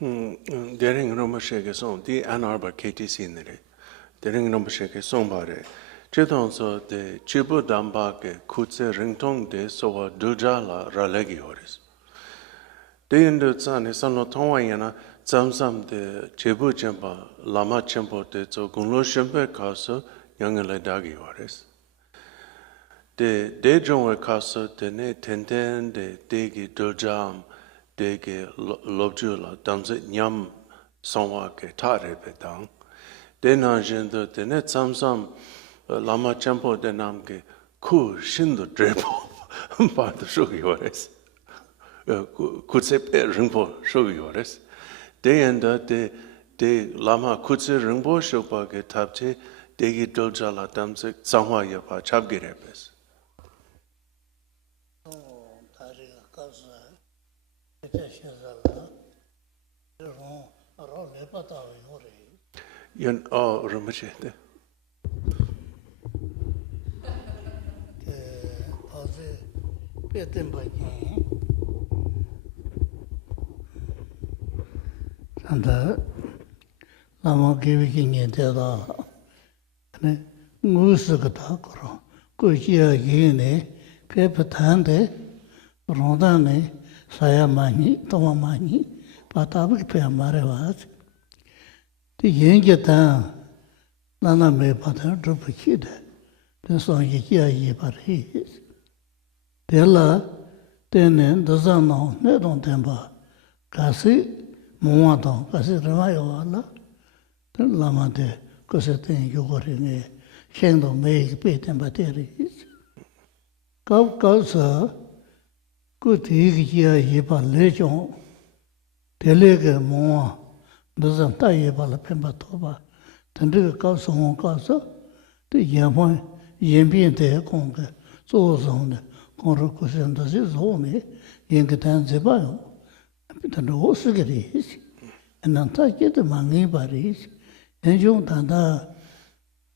Dering Rinpoche ke song, di Ann Arbor KTC nere. Dering Rinpoche ke song bare. Chedon so de Chibu Damba ke Kutse Ringtong de Sowa Duja la Ralegi horis. De indu tsane sanlo tongwa yana tsamsam de Chibu Chempa Lama Chempo de Tso Gunglo Shempe kaso Yangele Dagi horis. De jongwe kaso de ne tenten de degi Dujam dege lobjula damse nyam songwa ke tare betang de na jendo de ne samsam lama champo de nam ke ku shindu drepo pa de shugi ores ku sepe ringpo shugi ores de enda de lama kutse ringpo shopa ke tapche degi doljala damse sangwa ya pa chapgire bes Yan Rinpoche de. Santa Lama Kiviking Teda Musakata, Kuchia Gine, Pepatande, Rondane, Sayamani, Tomamani, Patabik Pamarevat. The Yangeta Nana me pattern drop a kid. The song Yikia Paris. Della Tenen doesn't know, Nedon Temba. Cassi, Moaton, Cassi Remayola, the Lama de Cossetin Yugorine, Shendo make pit and batteries. Causa good Yikia Yipa Legion, Delega Moa. Doesn't tie about a pembatoba. Tendriga causa on causa, the Yamon, Yambian de Conga, so on the Conrocus and the Zone, Yankatan Zebayo, and the Osagaris, and Nantaket the Mangi Baris, and Jung Tanda,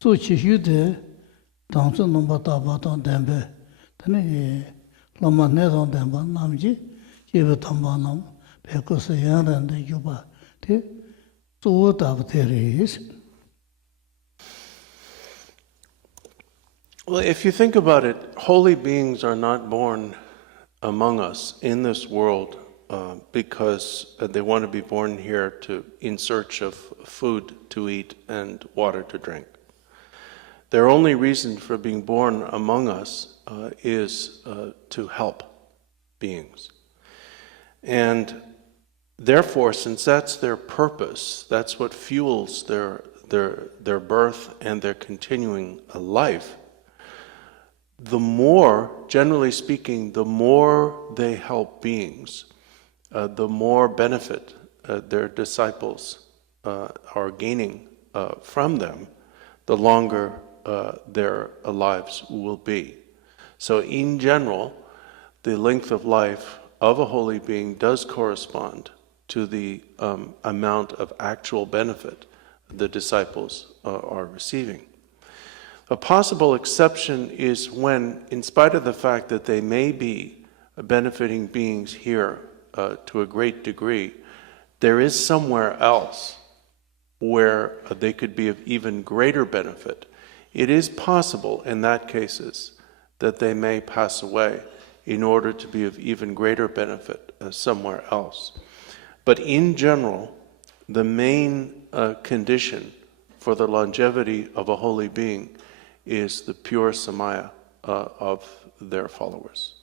so Chishude, Thompson Nombatabaton Dembe, then Lomanet on Demba Namji, give a Tambanam, because the Yan and the Yuba. So what of there is? Well, if you think about it, holy beings are not born among us in this world because they want to be born here in search of food to eat and water to drink. Their only reason for being born among us is to help beings. And therefore, since that's their purpose, that's what fuels their birth and their continuing life, the more, generally speaking, the more they help beings, the more benefit their disciples are gaining from them, the longer their lives will be. So in general, the length of life of a holy being does correspond to the amount of actual benefit the disciples are receiving. A possible exception is when, in spite of the fact that they may be benefiting beings here to a great degree, there is somewhere else where they could be of even greater benefit. It is possible in that cases that they may pass away in order to be of even greater benefit somewhere else. But in general, the main condition for the longevity of a holy being is the pure samaya of their followers.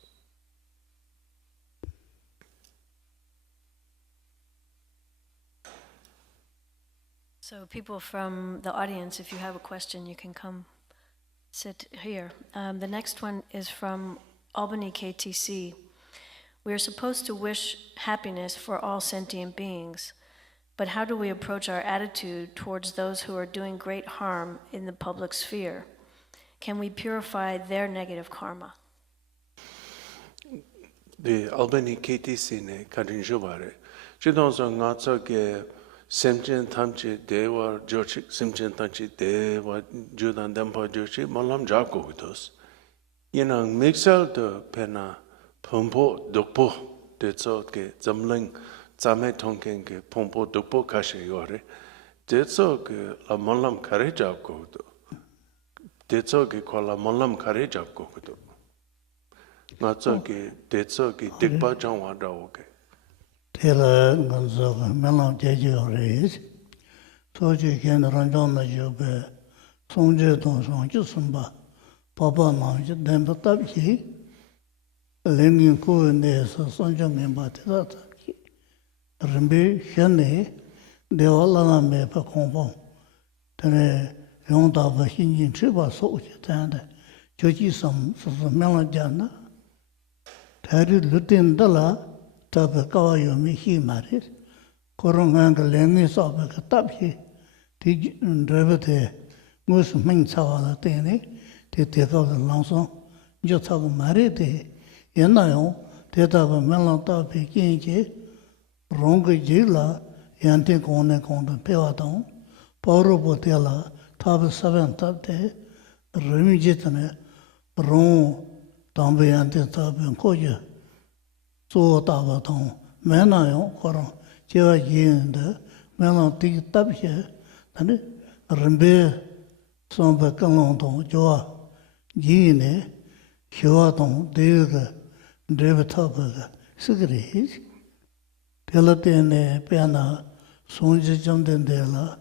So people from the audience, if you have a question, you can come sit here. The next one is from Albany KTC. We are supposed to wish happiness for all sentient beings, but how do we approach our attitude towards those who are doing great harm in the public sphere? Can we purify their negative karma? The Albany KTC ne kadin jubare. Chidon so ngatso ke Simchen Tamchi Dewa Jochik, Simchen Tamchi Dewa Judan Dempa Jochik, Malam Jako Hudos. Yinang Mixel de Pena Pompo Dukpo, Detso ke Zamling, Zame Tonkin ke Pompo Dukpo Kashi Yore, Detso ke La Malam Kare Jako Hudo. Detso ke Kola Malam Kare Jako Hudo. Natso ke Detso ke Dikpa Jangwa Dawoke. Tela nganzo melang jeje ores. Soji ken ranjong na jobe. Songje tong songje sumba. Papa nangje denpa tabji. Lengin kuwe ne sa sonjong ngenpa teta tabji. Rinpe shene dewa langa me pa kongpong. Tene yong taba xinjin chiba soje tanda. Joji sam sasa melang jana. Tari lutin dala tabe kawa yomi hi maris. Korongang lengi sobe ka tabhi. Ti drebe te mus ming cawa la tene. Te kawa langsong jo cawa mari te. Yena yon te tabe melang tabe kinji. Rongi ji la yanti kone kone pewa tong. Paro po te la tabe saben tab te. Rimi jitane rong tambe yanti tabe koje. So taba tong, mena yon korong, jewa yin de, mena tiki tabxe, tani rinpe sompe kalong tong, jewa yin ne, xewa tong, dewe ka, drebe taba ka, sikiri hich. Tela tene, pena, sonji jamden de la,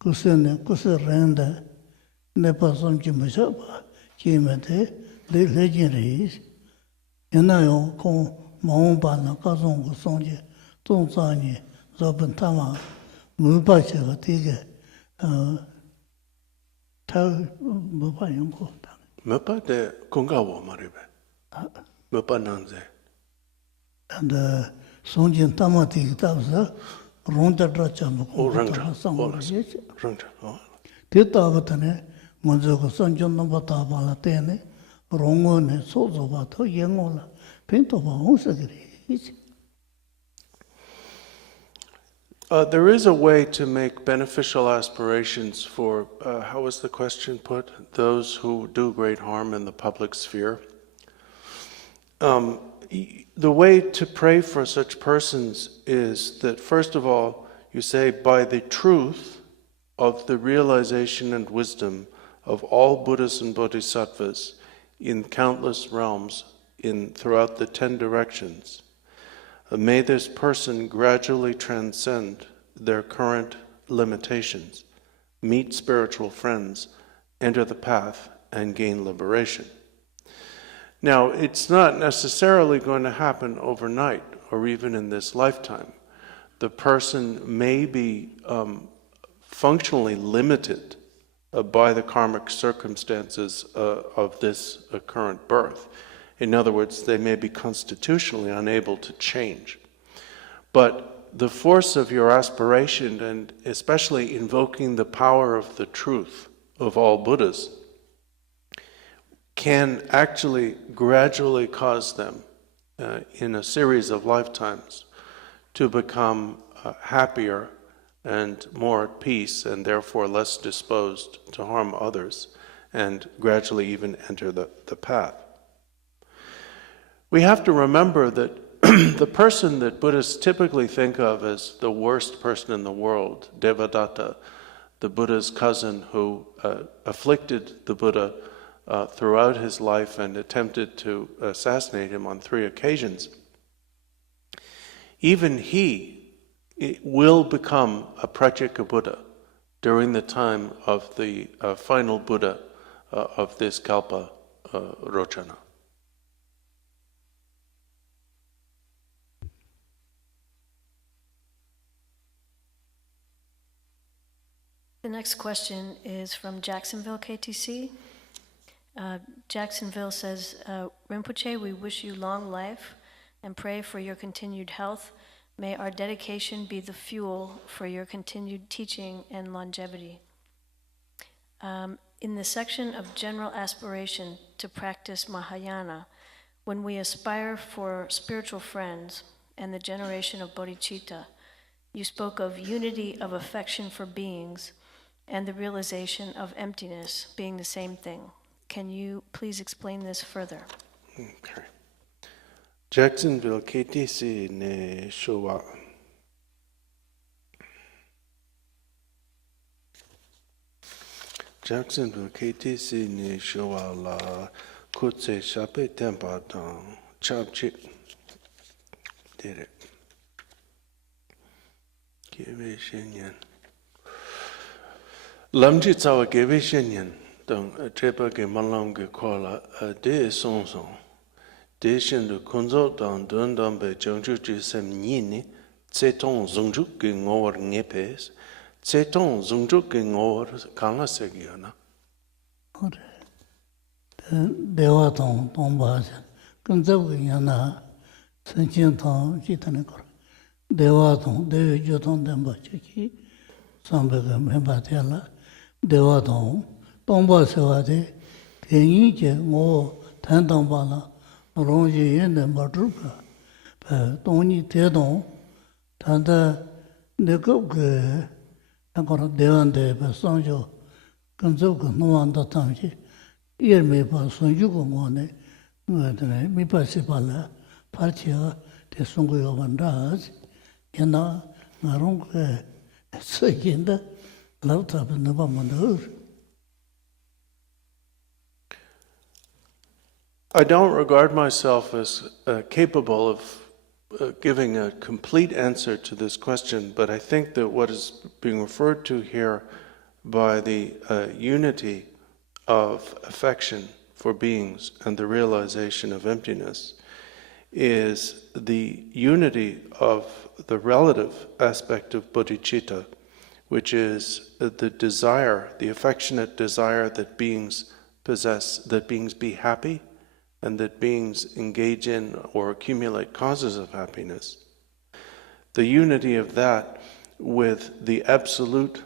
kuse rende, nepa somji machaba, jime de, le jin hich. Yena yon kong, maungpa na kazong ku songje, zong zangye, zoben tama, mupa chega tige, ta mupa yungko. Mupa de kunga wo maribe. Mupa nanze. And songje tama tige tabza, rongja dracha muko tama sangwa yeche. Rangcha. Te tabatane, ngonzo ku songjo namba tabala tene, rongo ne sozo bato yengo la, pinto ba onsagiri. There is a way to make beneficial aspirations for, how was the question put? Those who do great harm in the public sphere. The way to pray for such persons is that, first of all, you say, by the truth of the realization and wisdom of all Buddhas and Bodhisattvas in countless realms throughout the 10 directions, may this person gradually transcend their current limitations, meet spiritual friends, enter the path, and gain liberation. Now, it's not necessarily going to happen overnight or even in this lifetime. The person may be functionally limited by the karmic circumstances of this current birth. In other words, they may be constitutionally unable to change. But the force of your aspiration, and especially invoking the power of the truth of all Buddhas, can actually gradually cause them, in a series of lifetimes, to become happier and more at peace, and therefore less disposed to harm others, and gradually even enter the path. We have to remember that the person that Buddhists typically think of as the worst person in the world, Devadatta, the Buddha's cousin who afflicted the Buddha throughout his life and attempted to assassinate him on 3 occasions, even he will become a Pratyeka Buddha during the time of the final Buddha of this Kalpa Rochana. The next question is from Jacksonville, KTC. Jacksonville says, Rinpoche, we wish you long life and pray for your continued health. May our dedication be the fuel for your continued teaching and longevity. In the section of general aspiration to practice Mahayana, when we aspire for spiritual friends and the generation of bodhicitta, you spoke of unity of affection for beings and the realization of emptiness being the same thing. Can you please explain this further? Okay. Jacksonville KTC ne showa. Jacksonville KTC ne showa la kutse shape tempa tang chapchik. Did it. Gebe shenyan. Lamji tsawa gebe shenyan. Dang trepa ke malam ke kola de song song. De shen de kunzo dang dun dang be jongju ju sem ni tse tong zongju ke ngor ngepes. Tse tong zongju ke ngor kanga segiana. 그래. 대화동 동바자. 근접이냐나 선진통 기타는 거. 대화동 대유조동 된바지. 선배가 멤버들라. 대화동 동바서와데 대인제 뭐 단동바나 롱지 있는 버주가. 동이 대동 단다 내가 그 한번 대한대 성조 근접그 노안다 당시 일메바 손주고 뭐네 뭐더네 미파시발라 파티아 대송고요 반다스 얘나 나롱 그 서긴다 라우타는 너바만도 I don't regard myself as capable of giving a complete answer to this question, but I think that what is being referred to here by the unity of affection for beings and the realization of emptiness is the unity of the relative aspect of bodhicitta, which is the desire, the affectionate desire that beings possess, that beings be happy, and that beings engage in or accumulate causes of happiness. The unity of that with the absolute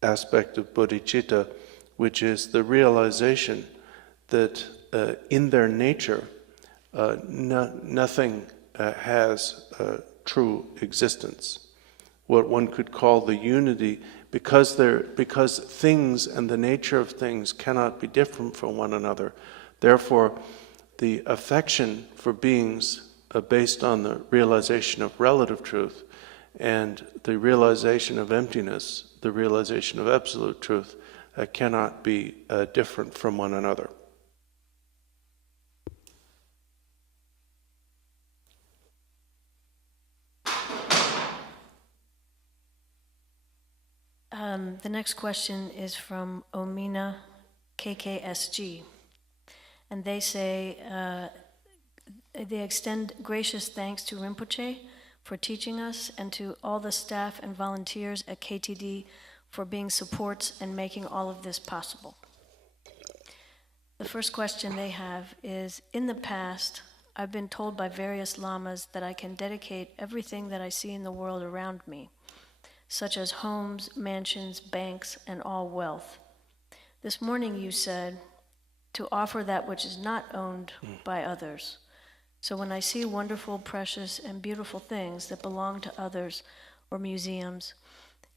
aspect of bodhicitta, which is the realization that in their nature nothing has true existence. What one could call the unity, because things and the nature of things cannot be different from one another. Therefore, the affection for beings based on the realization of relative truth and the realization of emptiness, the realization of absolute truth, cannot be different from one another. The next question is from Omina KKSG. And they say, they extend gracious thanks to Rinpoche for teaching us and to all the staff and volunteers at KTD for being supports and making all of this possible. The first question they have is, in the past, I've been told by various lamas that I can dedicate everything that I see in the world around me, such as homes, mansions, banks, and all wealth. This morning you said, to offer that which is not owned by others. So when I see wonderful, precious, and beautiful things that belong to others or museums,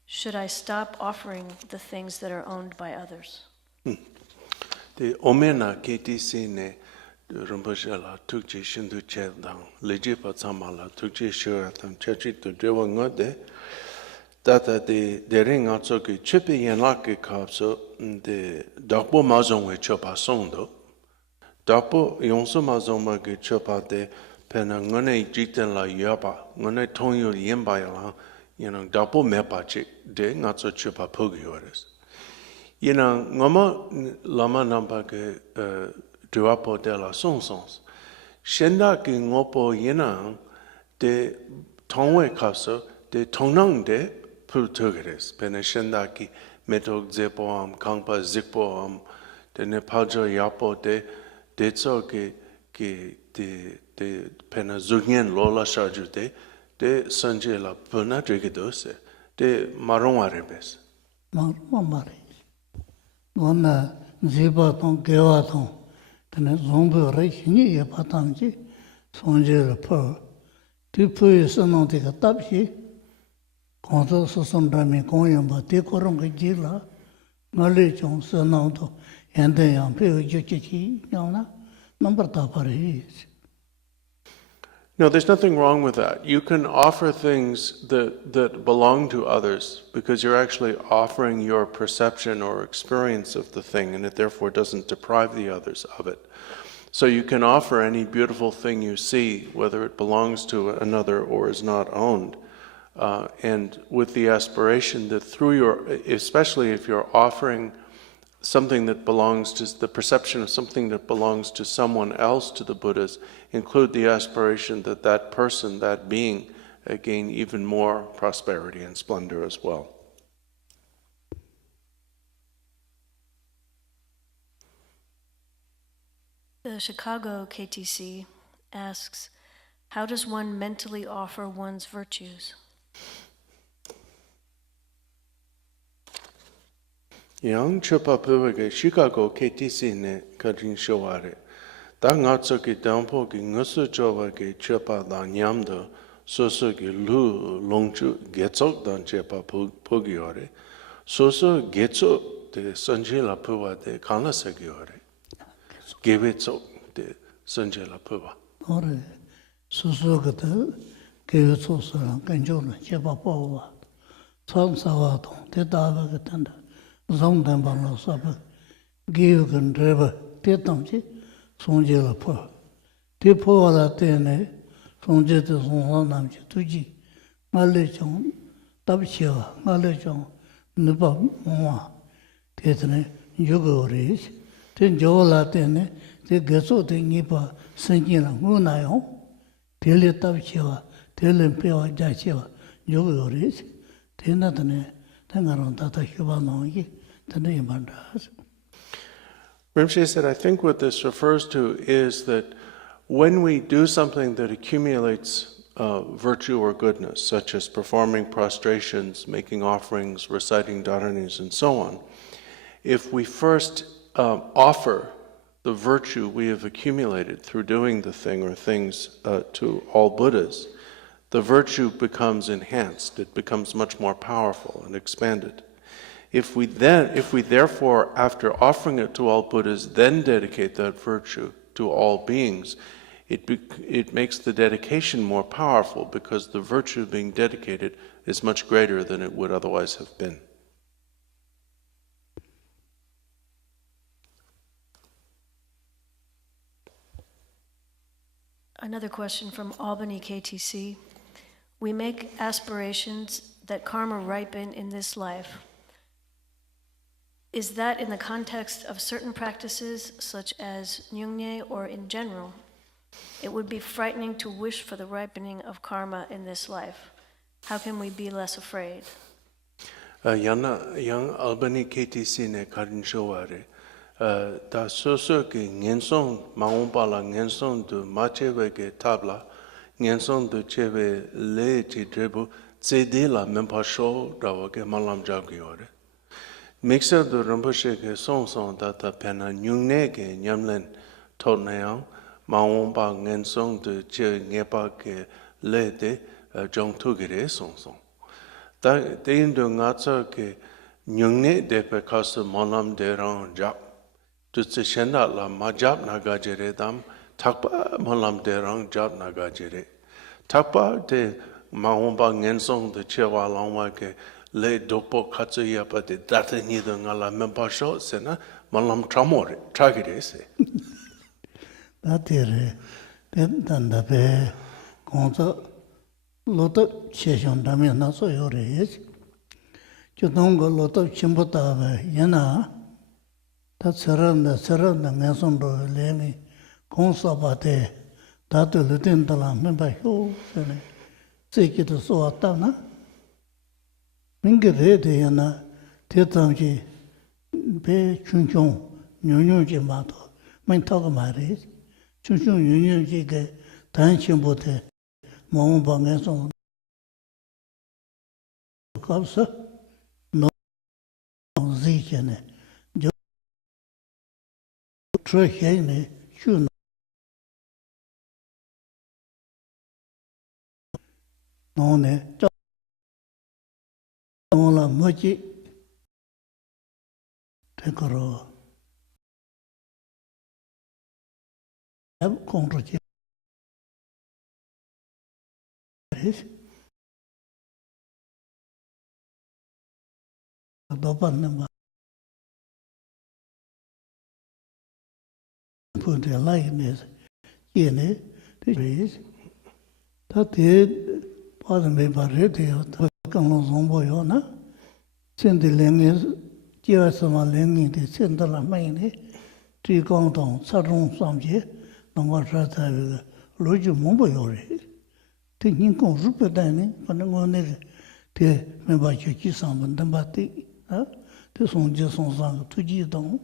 should I stop offering the things that are owned by others? The Omena KTC ne Rinpoche la tukji shindu che dang leji pa tsama la tukji shura tam chachi tu dewa ngode Tata de ring also ki chipi yanaki kapso de dakpo mazong we chopa sondo. Dakpo yonso mazong ma ki chopa de pena ngone jiten la yapa, ngone tongyo yemba yala, dakpo mepa chik de ngatso chopa pogi yores. Ngoma lama namba ke duapo de la sonsons. Shenda ki ngopo de tongwe kapso de tongnang de Pultugares, Peneshenda Metog Zepoam, Kangpa Zikpoam, de Nepaljo Yapo de Tsoke, de Penazugien Lola Shajute, de Sanjela Puna Drigidose, de Maronga Rebes. Marmari. One Zibaton, Gewaton, and a Zombo Rechini, a Patanji, Sonjela Pearl. Two Puys and not take a tapshi. Konzo Susundami Koyamba, Dekorong Gila, Mali Jong Sanauto, and the young Pio Juchi, Yana, number Taparis. No, there's nothing wrong with that. You can offer things that belong to others because you're actually offering your perception or experience of the thing, and it therefore doesn't deprive the others of it. So you can offer any beautiful thing you see, whether it belongs to another or is not owned, and with the aspiration that through your, especially if you're offering something that belongs to the perception of something that belongs to someone else, to the Buddhas, include the aspiration that that person, that being, gain even more prosperity and splendor as well. The Chicago KTC asks, how does one mentally offer one's virtues? Yang chopa pewege Chicago KTC ne kadrin showare. Da ngatso ki dampo ki ngusu chowa ki chopa da nyamdo soso ki lu longchu getsok dan chepa pogiore. Soso getsok de sanje la pewa de kanla segiore. Gewetsok de sanje la pewa. Ore, Susugata, Gewetsok Saran, Kanjola, Chepa Pova, Sam Savaton, Tedava Gatanda. Zongdambang Saba, give and driver, Tetamchi, Sonjela Po. Tipo la Tene, Sonjet Sonamchi, Tuji, Malechon, Tabchia, Malechon, Nuba Moa, Tetane, Yugo Rich, Ten Jola Tene, the Gaso de Nipa, Senjila, Munayo, Tele Tabchia, Tele Pia Jachia, Yugo Rich, Tenatane. Rinpoche said, I think what this refers to is that when we do something that accumulates virtue or goodness, such as performing prostrations, making offerings, reciting dharanis, and so on, if we first offer the virtue we have accumulated through doing the thing or things to all Buddhas, the virtue becomes enhanced, it becomes much more powerful and expanded. If we therefore, after offering it to all Buddhas, then dedicate that virtue to all beings, it makes the dedication more powerful because the virtue being dedicated is much greater than it would otherwise have been. Another question from Albany KTC. We make aspirations that karma ripen in this life. Is that in the context of certain practices, such as Nyungne, or in general? It would be frightening to wish for the ripening of karma in this life. How can we be less afraid? Yang Albany KTC ne karin showare. Da soso ke ngensong maungpa la ngensong du machewe ke tabla. Ngensong du chewe le chi drebu tsede la mempa sho rawa ke malam jaggi ore. Mixer du Rinpoche ke song data pena nyungne ke nyamlen tot nayang maungpa ngensong du che ngepa ke le de jong tu gire song. Da dein du ngatsa ke nyungne de pe kasu malam de rang jak. Tu tse shenda la ma jab naga jere dam takpa malam de rang jab naga jere. Takpa de maungpa ngensong de chewa langwa ke le dokpo katsu yapa de data nido nga la mempa sho se na malam tramore, tragire se. Datire, Tanda Pe, Gonza, Lota Cheshon Dami Naso Yores, Chutongo Lota Chimbota, Yana, that Saranda, Nasondo, Lemi, Consabate, Tatu Lutintala, Memba Ho, Seki to Soatana, Mingi Rede Yana, Tetamji, Pe Chunchon, Nyunji Mato, Mintaga Maris. Chunchun Yunyan Jige, Tan Chimbote, Mong Bangason Kapsa, no Zichene, Jo Trehene, Chun None, Ola mochi tekoro controchi dopan number put the likeness in it is that did pardon me but it kan lo zombo yo na sin de lenges jia sama lengi de sin de la mai ne tri gong dong sa rong sam je nong wa sa ta lo ju mo bo yo re ti nin kong ru pe da ne pa ngo ne te me ba ju chi sam ban dan ba ti ha te song je song sang tu ji dong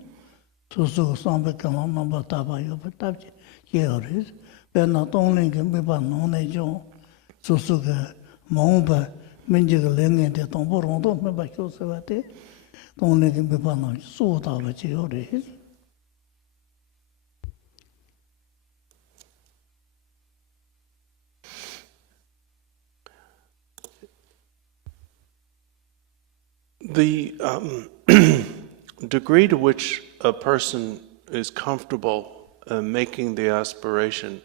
so so sam be kan ma ba ta ba yo ba ta je ye re be na dong len ke me ba no ne jo so so ga mo ba men je ge len ne de dong bo rong dong me ba kyo se ba te dong len ke me ba na so da ba je yo re The degree to which a person is comfortable making the aspiration,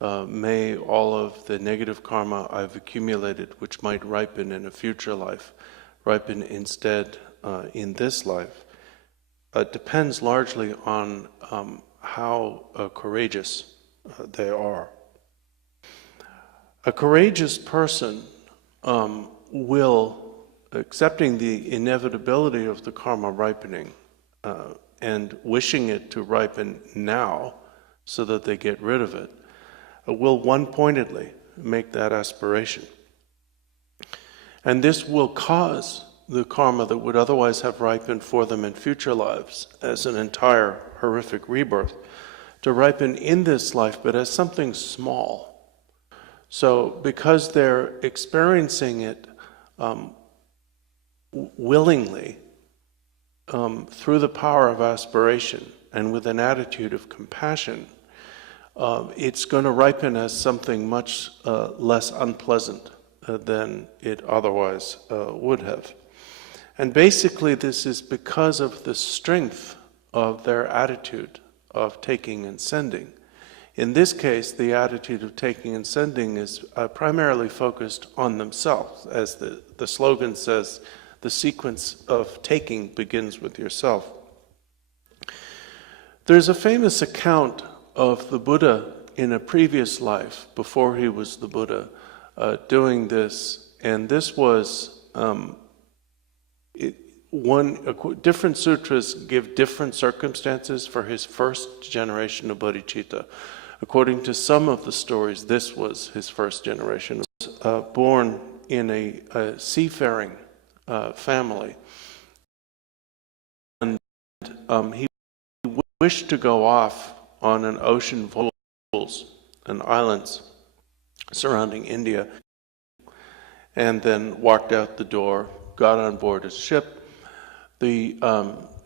may all of the negative karma I've accumulated, which might ripen in a future life, ripen instead in this life, depends largely on how courageous they are. A courageous person will, accepting the inevitability of the karma ripening and wishing it to ripen now so that they get rid of it, will one-pointedly make that aspiration. And this will cause the karma that would otherwise have ripened for them in future lives as an entire horrific rebirth to ripen in this life, but as something small. So because they're experiencing it willingly, through the power of aspiration and with an attitude of compassion, it's going to ripen as something much less unpleasant than it otherwise would have. And basically this is because of the strength of their attitude of taking and sending. In this case, the attitude of taking and sending is primarily focused on themselves. As the slogan says, the sequence of taking begins with yourself. There's a famous account of the Buddha in a previous life, before he was the Buddha, doing this, and this was different sutras give different circumstances for his first generation of bodhicitta. According to some of the stories, this was his first generation. He was born in a seafaring family, and he wished to go off on an ocean full of jewels and islands surrounding India, and then walked out the door, got on board his ship. The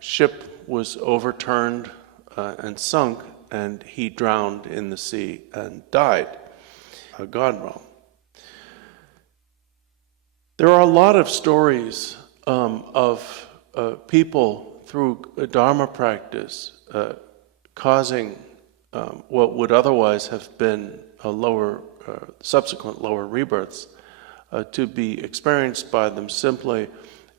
ship was overturned and sunk, and he drowned in the sea and died, a god realm. There are a lot of stories of people through Dharma practice causing what would otherwise have been a lower, subsequent lower rebirths to be experienced by them simply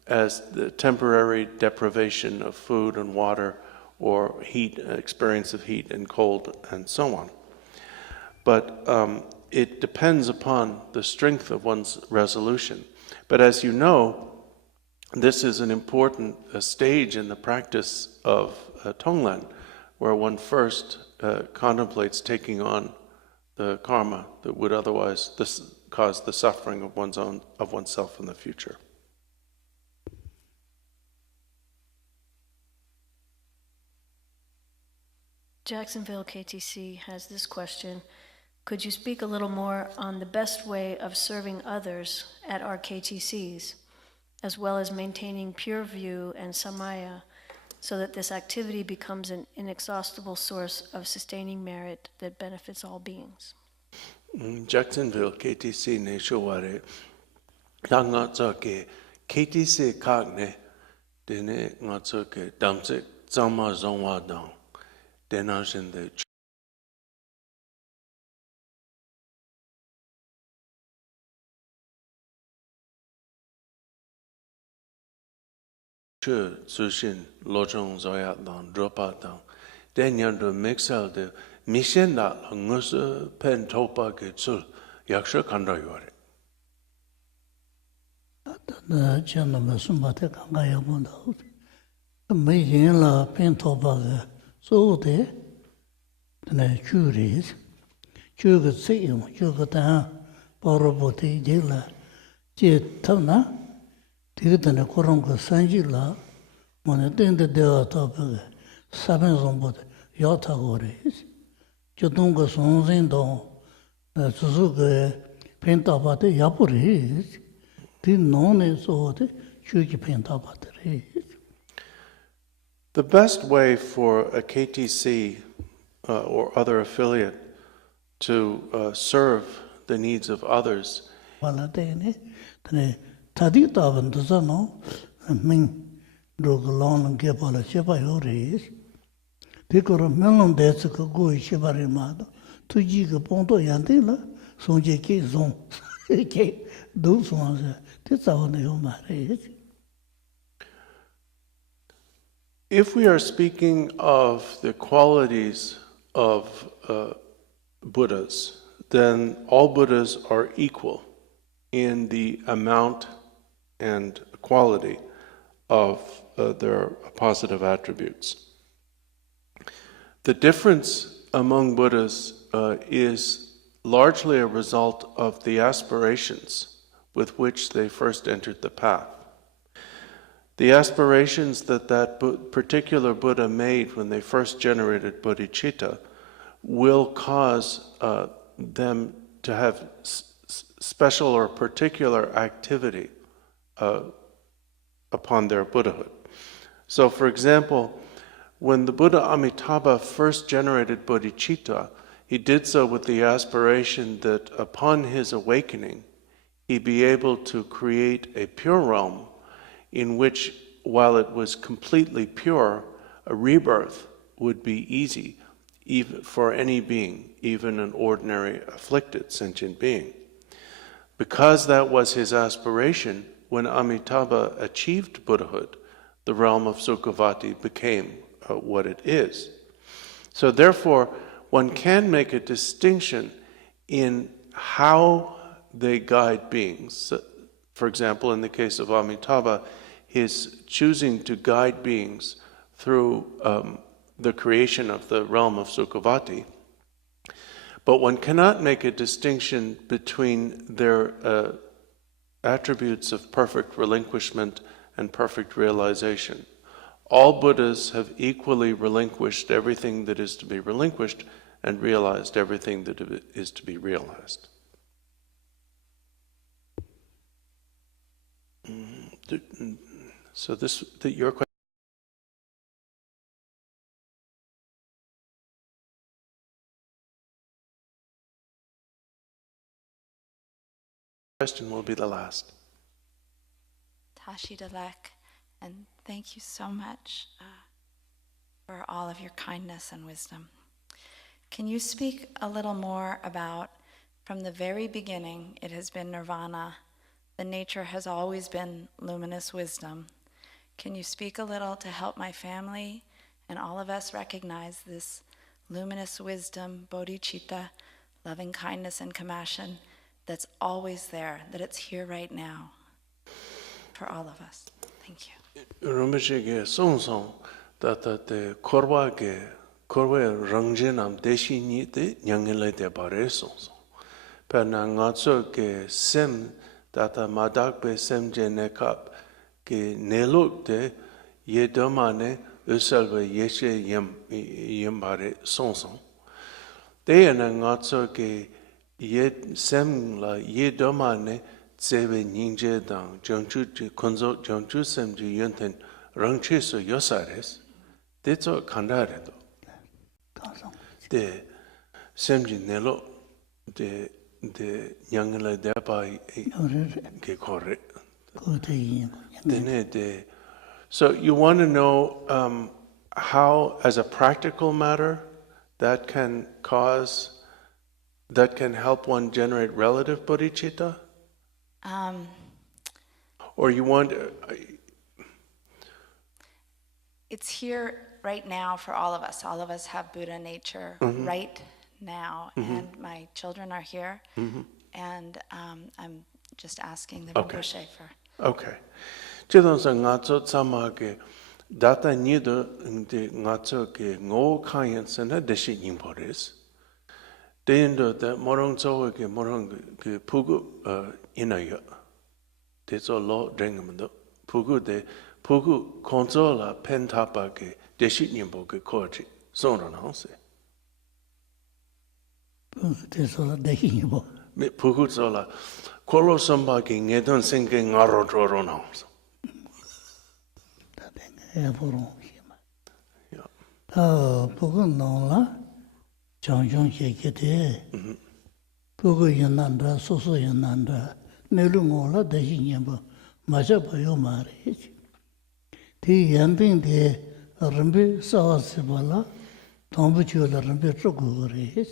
as the temporary deprivation of food and water or heat, experience of heat and cold and so on. But it depends upon the strength of one's resolution. But as you know, this is an important stage in the practice of Tonglen, where one first contemplates taking on the karma that would otherwise cause the suffering of oneself in the future. Jacksonville KTC has this question. Could you speak a little more on the best way of serving others at our KTCs, as well as maintaining pure view and samaya, so that this activity becomes an inexhaustible source of sustaining merit that benefits all beings? Jacksonville KTC ne showare tanga ke KTC kagne dene ngotso ke damse zama zongwa dang denashin de chu sushin lojong zoya dang dropa dang denyan do mixel de mission na ngus pen topa ke sul yaksha kanda yore. chana ma sumbate kanga yamunda me yin la pen toba ga so de ne churis chuga seyum chuga ta porobote de la je tana tigdane korong ko sanji la mone dende de ta ba saben zombo yata gore jodong ko sonzen do suzu ge pen toba de yapuri di none so de chugi pen toba de. The best way for a KTC or other affiliate to serve the needs of others Wala tene tadi taban dosa no min roglon ge bala cheba yore de koro melon de se ko go chebari ma tu ji ge ponto yande la sonje ke zon ke do son se te tawane yo ma re. If we are speaking of the qualities of Buddhas, then all Buddhas are equal in the amount and quality of their positive attributes. The difference among Buddhas is largely a result of the aspirations with which they first entered the path. The aspirations that particular Buddha made when they first generated bodhicitta will cause them to have special or particular activity upon their Buddhahood. So, for example, when the Buddha Amitabha first generated bodhicitta, he did so with the aspiration that upon his awakening, he be able to create a pure realm in which, while it was completely pure, a rebirth would be easy even for any being, even an ordinary afflicted sentient being. Because that was his aspiration, when Amitabha achieved Buddhahood, the realm of Sukhavati became what it is. So therefore, one can make a distinction in how they guide beings. For example, in the case of Amitabha, his choosing to guide beings through the creation of the realm of Sukhavati. But one cannot make a distinction between their attributes of perfect relinquishment and perfect realization. All Buddhas have equally relinquished everything that is to be relinquished and realized everything that is to be realized. So your question will be the last. Tashi Dalek, and thank you so much for all of your kindness and wisdom. Can you speak a little more about, from the very beginning, it has been nirvana, the nature has always been luminous wisdom. Can you speak a little to help my family and all of us recognize this luminous wisdom, bodhicitta, loving kindness and compassion that's always there, that it's here right now for all of us? Thank you. Rinpoche ge song song tata te korwa rangjinam deshi ni te nyangile de bare song song. Per na ngatso ke sem tata madak be sem je nekap ke neluk te ye domane usalve yeshe yem bare song song. Te na ngatso ke ye sem la ye domane tsebe nyingje dang jangchu konzo jangchu sem ji yenten rangche so yosares de tso kandare do de sem ji nelo de nyangla de pa ke kore Ko te yin. So you want to know how, as a practical matter, that can help one generate relative bodhicitta? Or you want... It's here right now for all of us. All of us have Buddha nature right now, and my children are here, and I'm just asking the Rinpoche for... Okay. Chidonsa nga tso tsama ke data nido nga tso ke ngo kayan sana deshi nyingpo res. Deyendo da morong tso ke morong ke pugu inayo. De tso lo drengamando. Pugu konzo la pen tapa ke deshi nyingpo ke koji. Sonro na se. Te so la dehi yibo. Pugu tso la kolo samba ke ngedon senge ngaro droro na se. Ya porong shima. Ta pogo nong la changchong sheke te. Pogo yananda, soso yananda. Nelu ngo la dehi nyambo. Macha payo ma re. Ti yanding te rinpe sawa seba la. Tongpo chiyo la rinpe chogo re.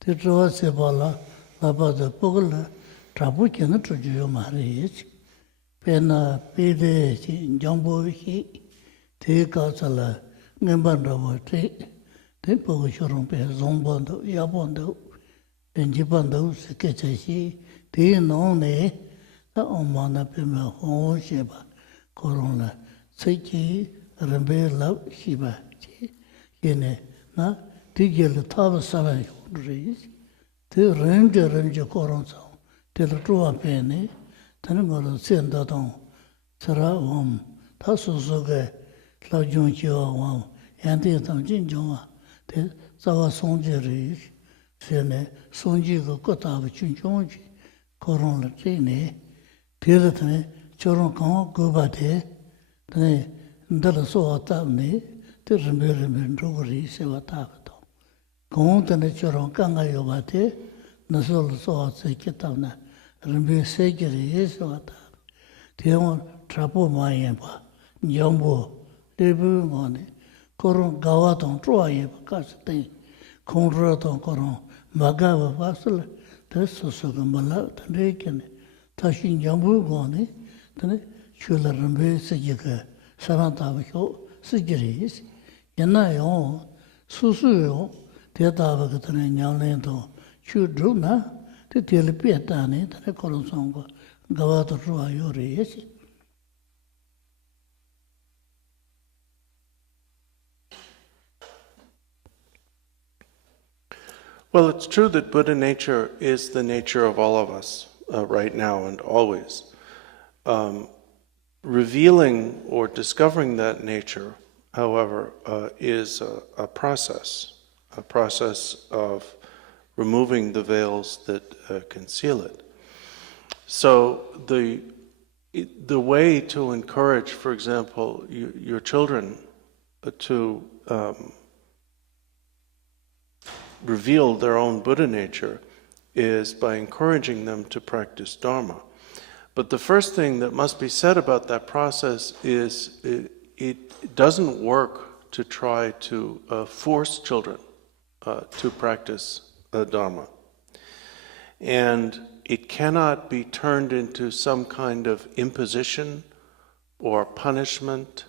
Ti chowa seba la. Lapa de pogo la. Trapu kena chojo ma re. Pena pede jambo hi. Te katsala ngemban rabo te pogo shorong pe zongbando, yabando, penjibando sekechashi, te nong ne, ta omana pe me hong sheba, korong la, tseki rambe lab shiba, yene, na, te gel taba sawa yudri, te remje korong sao, te la truwa pe ne, tani ngoro senda tong, sara om, ta susu ge, lao jung jiwa wang, yan te tam jing jung wa, te zawa song ji ri, se ne, song ji go ko tabi jung jung ji, korong la tri ne, te la tane, chorong kong go ba te, tane, ndala so wa tab ne, te rinpe nrugu ri se wa tab to. Kong tane chorong kanga yo ba te, naso la so wa se ki tab na, rinpe se ki ri se wa tab. Te wang trapo ma yen pa, nyambo, Debu ngone, korong gawa tong chua ye pa kasi ten, kong chua tong korong magawa pasala, te soso ka mala, tane kene, tashi nyambu ngone, tane chula rambe siji ka sarantaba kyo siji res. Yana yon, susu yon, te taba ka tane nyamlen tong chu dru na, te tele piya tane, tane korong song gawa tong chua yo res. Well, it's true that Buddha nature is the nature of all of us right now and always. Revealing or discovering that nature, however, is a process of removing the veils that conceal it. So the way to encourage, for example, your children to reveal their own Buddha nature is by encouraging them to practice Dharma. But the first thing that must be said about that process is it doesn't work to try to force children to practice Dharma. And it cannot be turned into some kind of imposition or punishment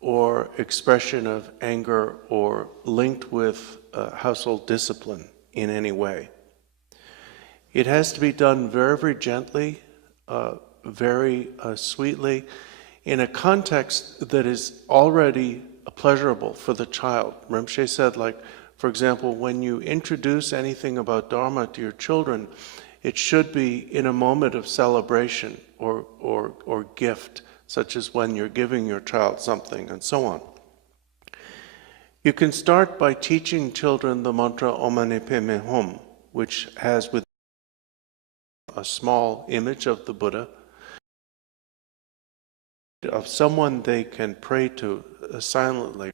or expression of anger or linked with household discipline in any way. It has to be done very, very gently, very sweetly, in a context that is already pleasurable for the child. Rinpoche said, like, for example, when you introduce anything about Dharma to your children, it should be in a moment of celebration or gift, such as when you're giving your child something, and so on. You can start by teaching children the mantra Om Mani Padme Hum, which has within a small image of the Buddha, of someone they can pray to silently.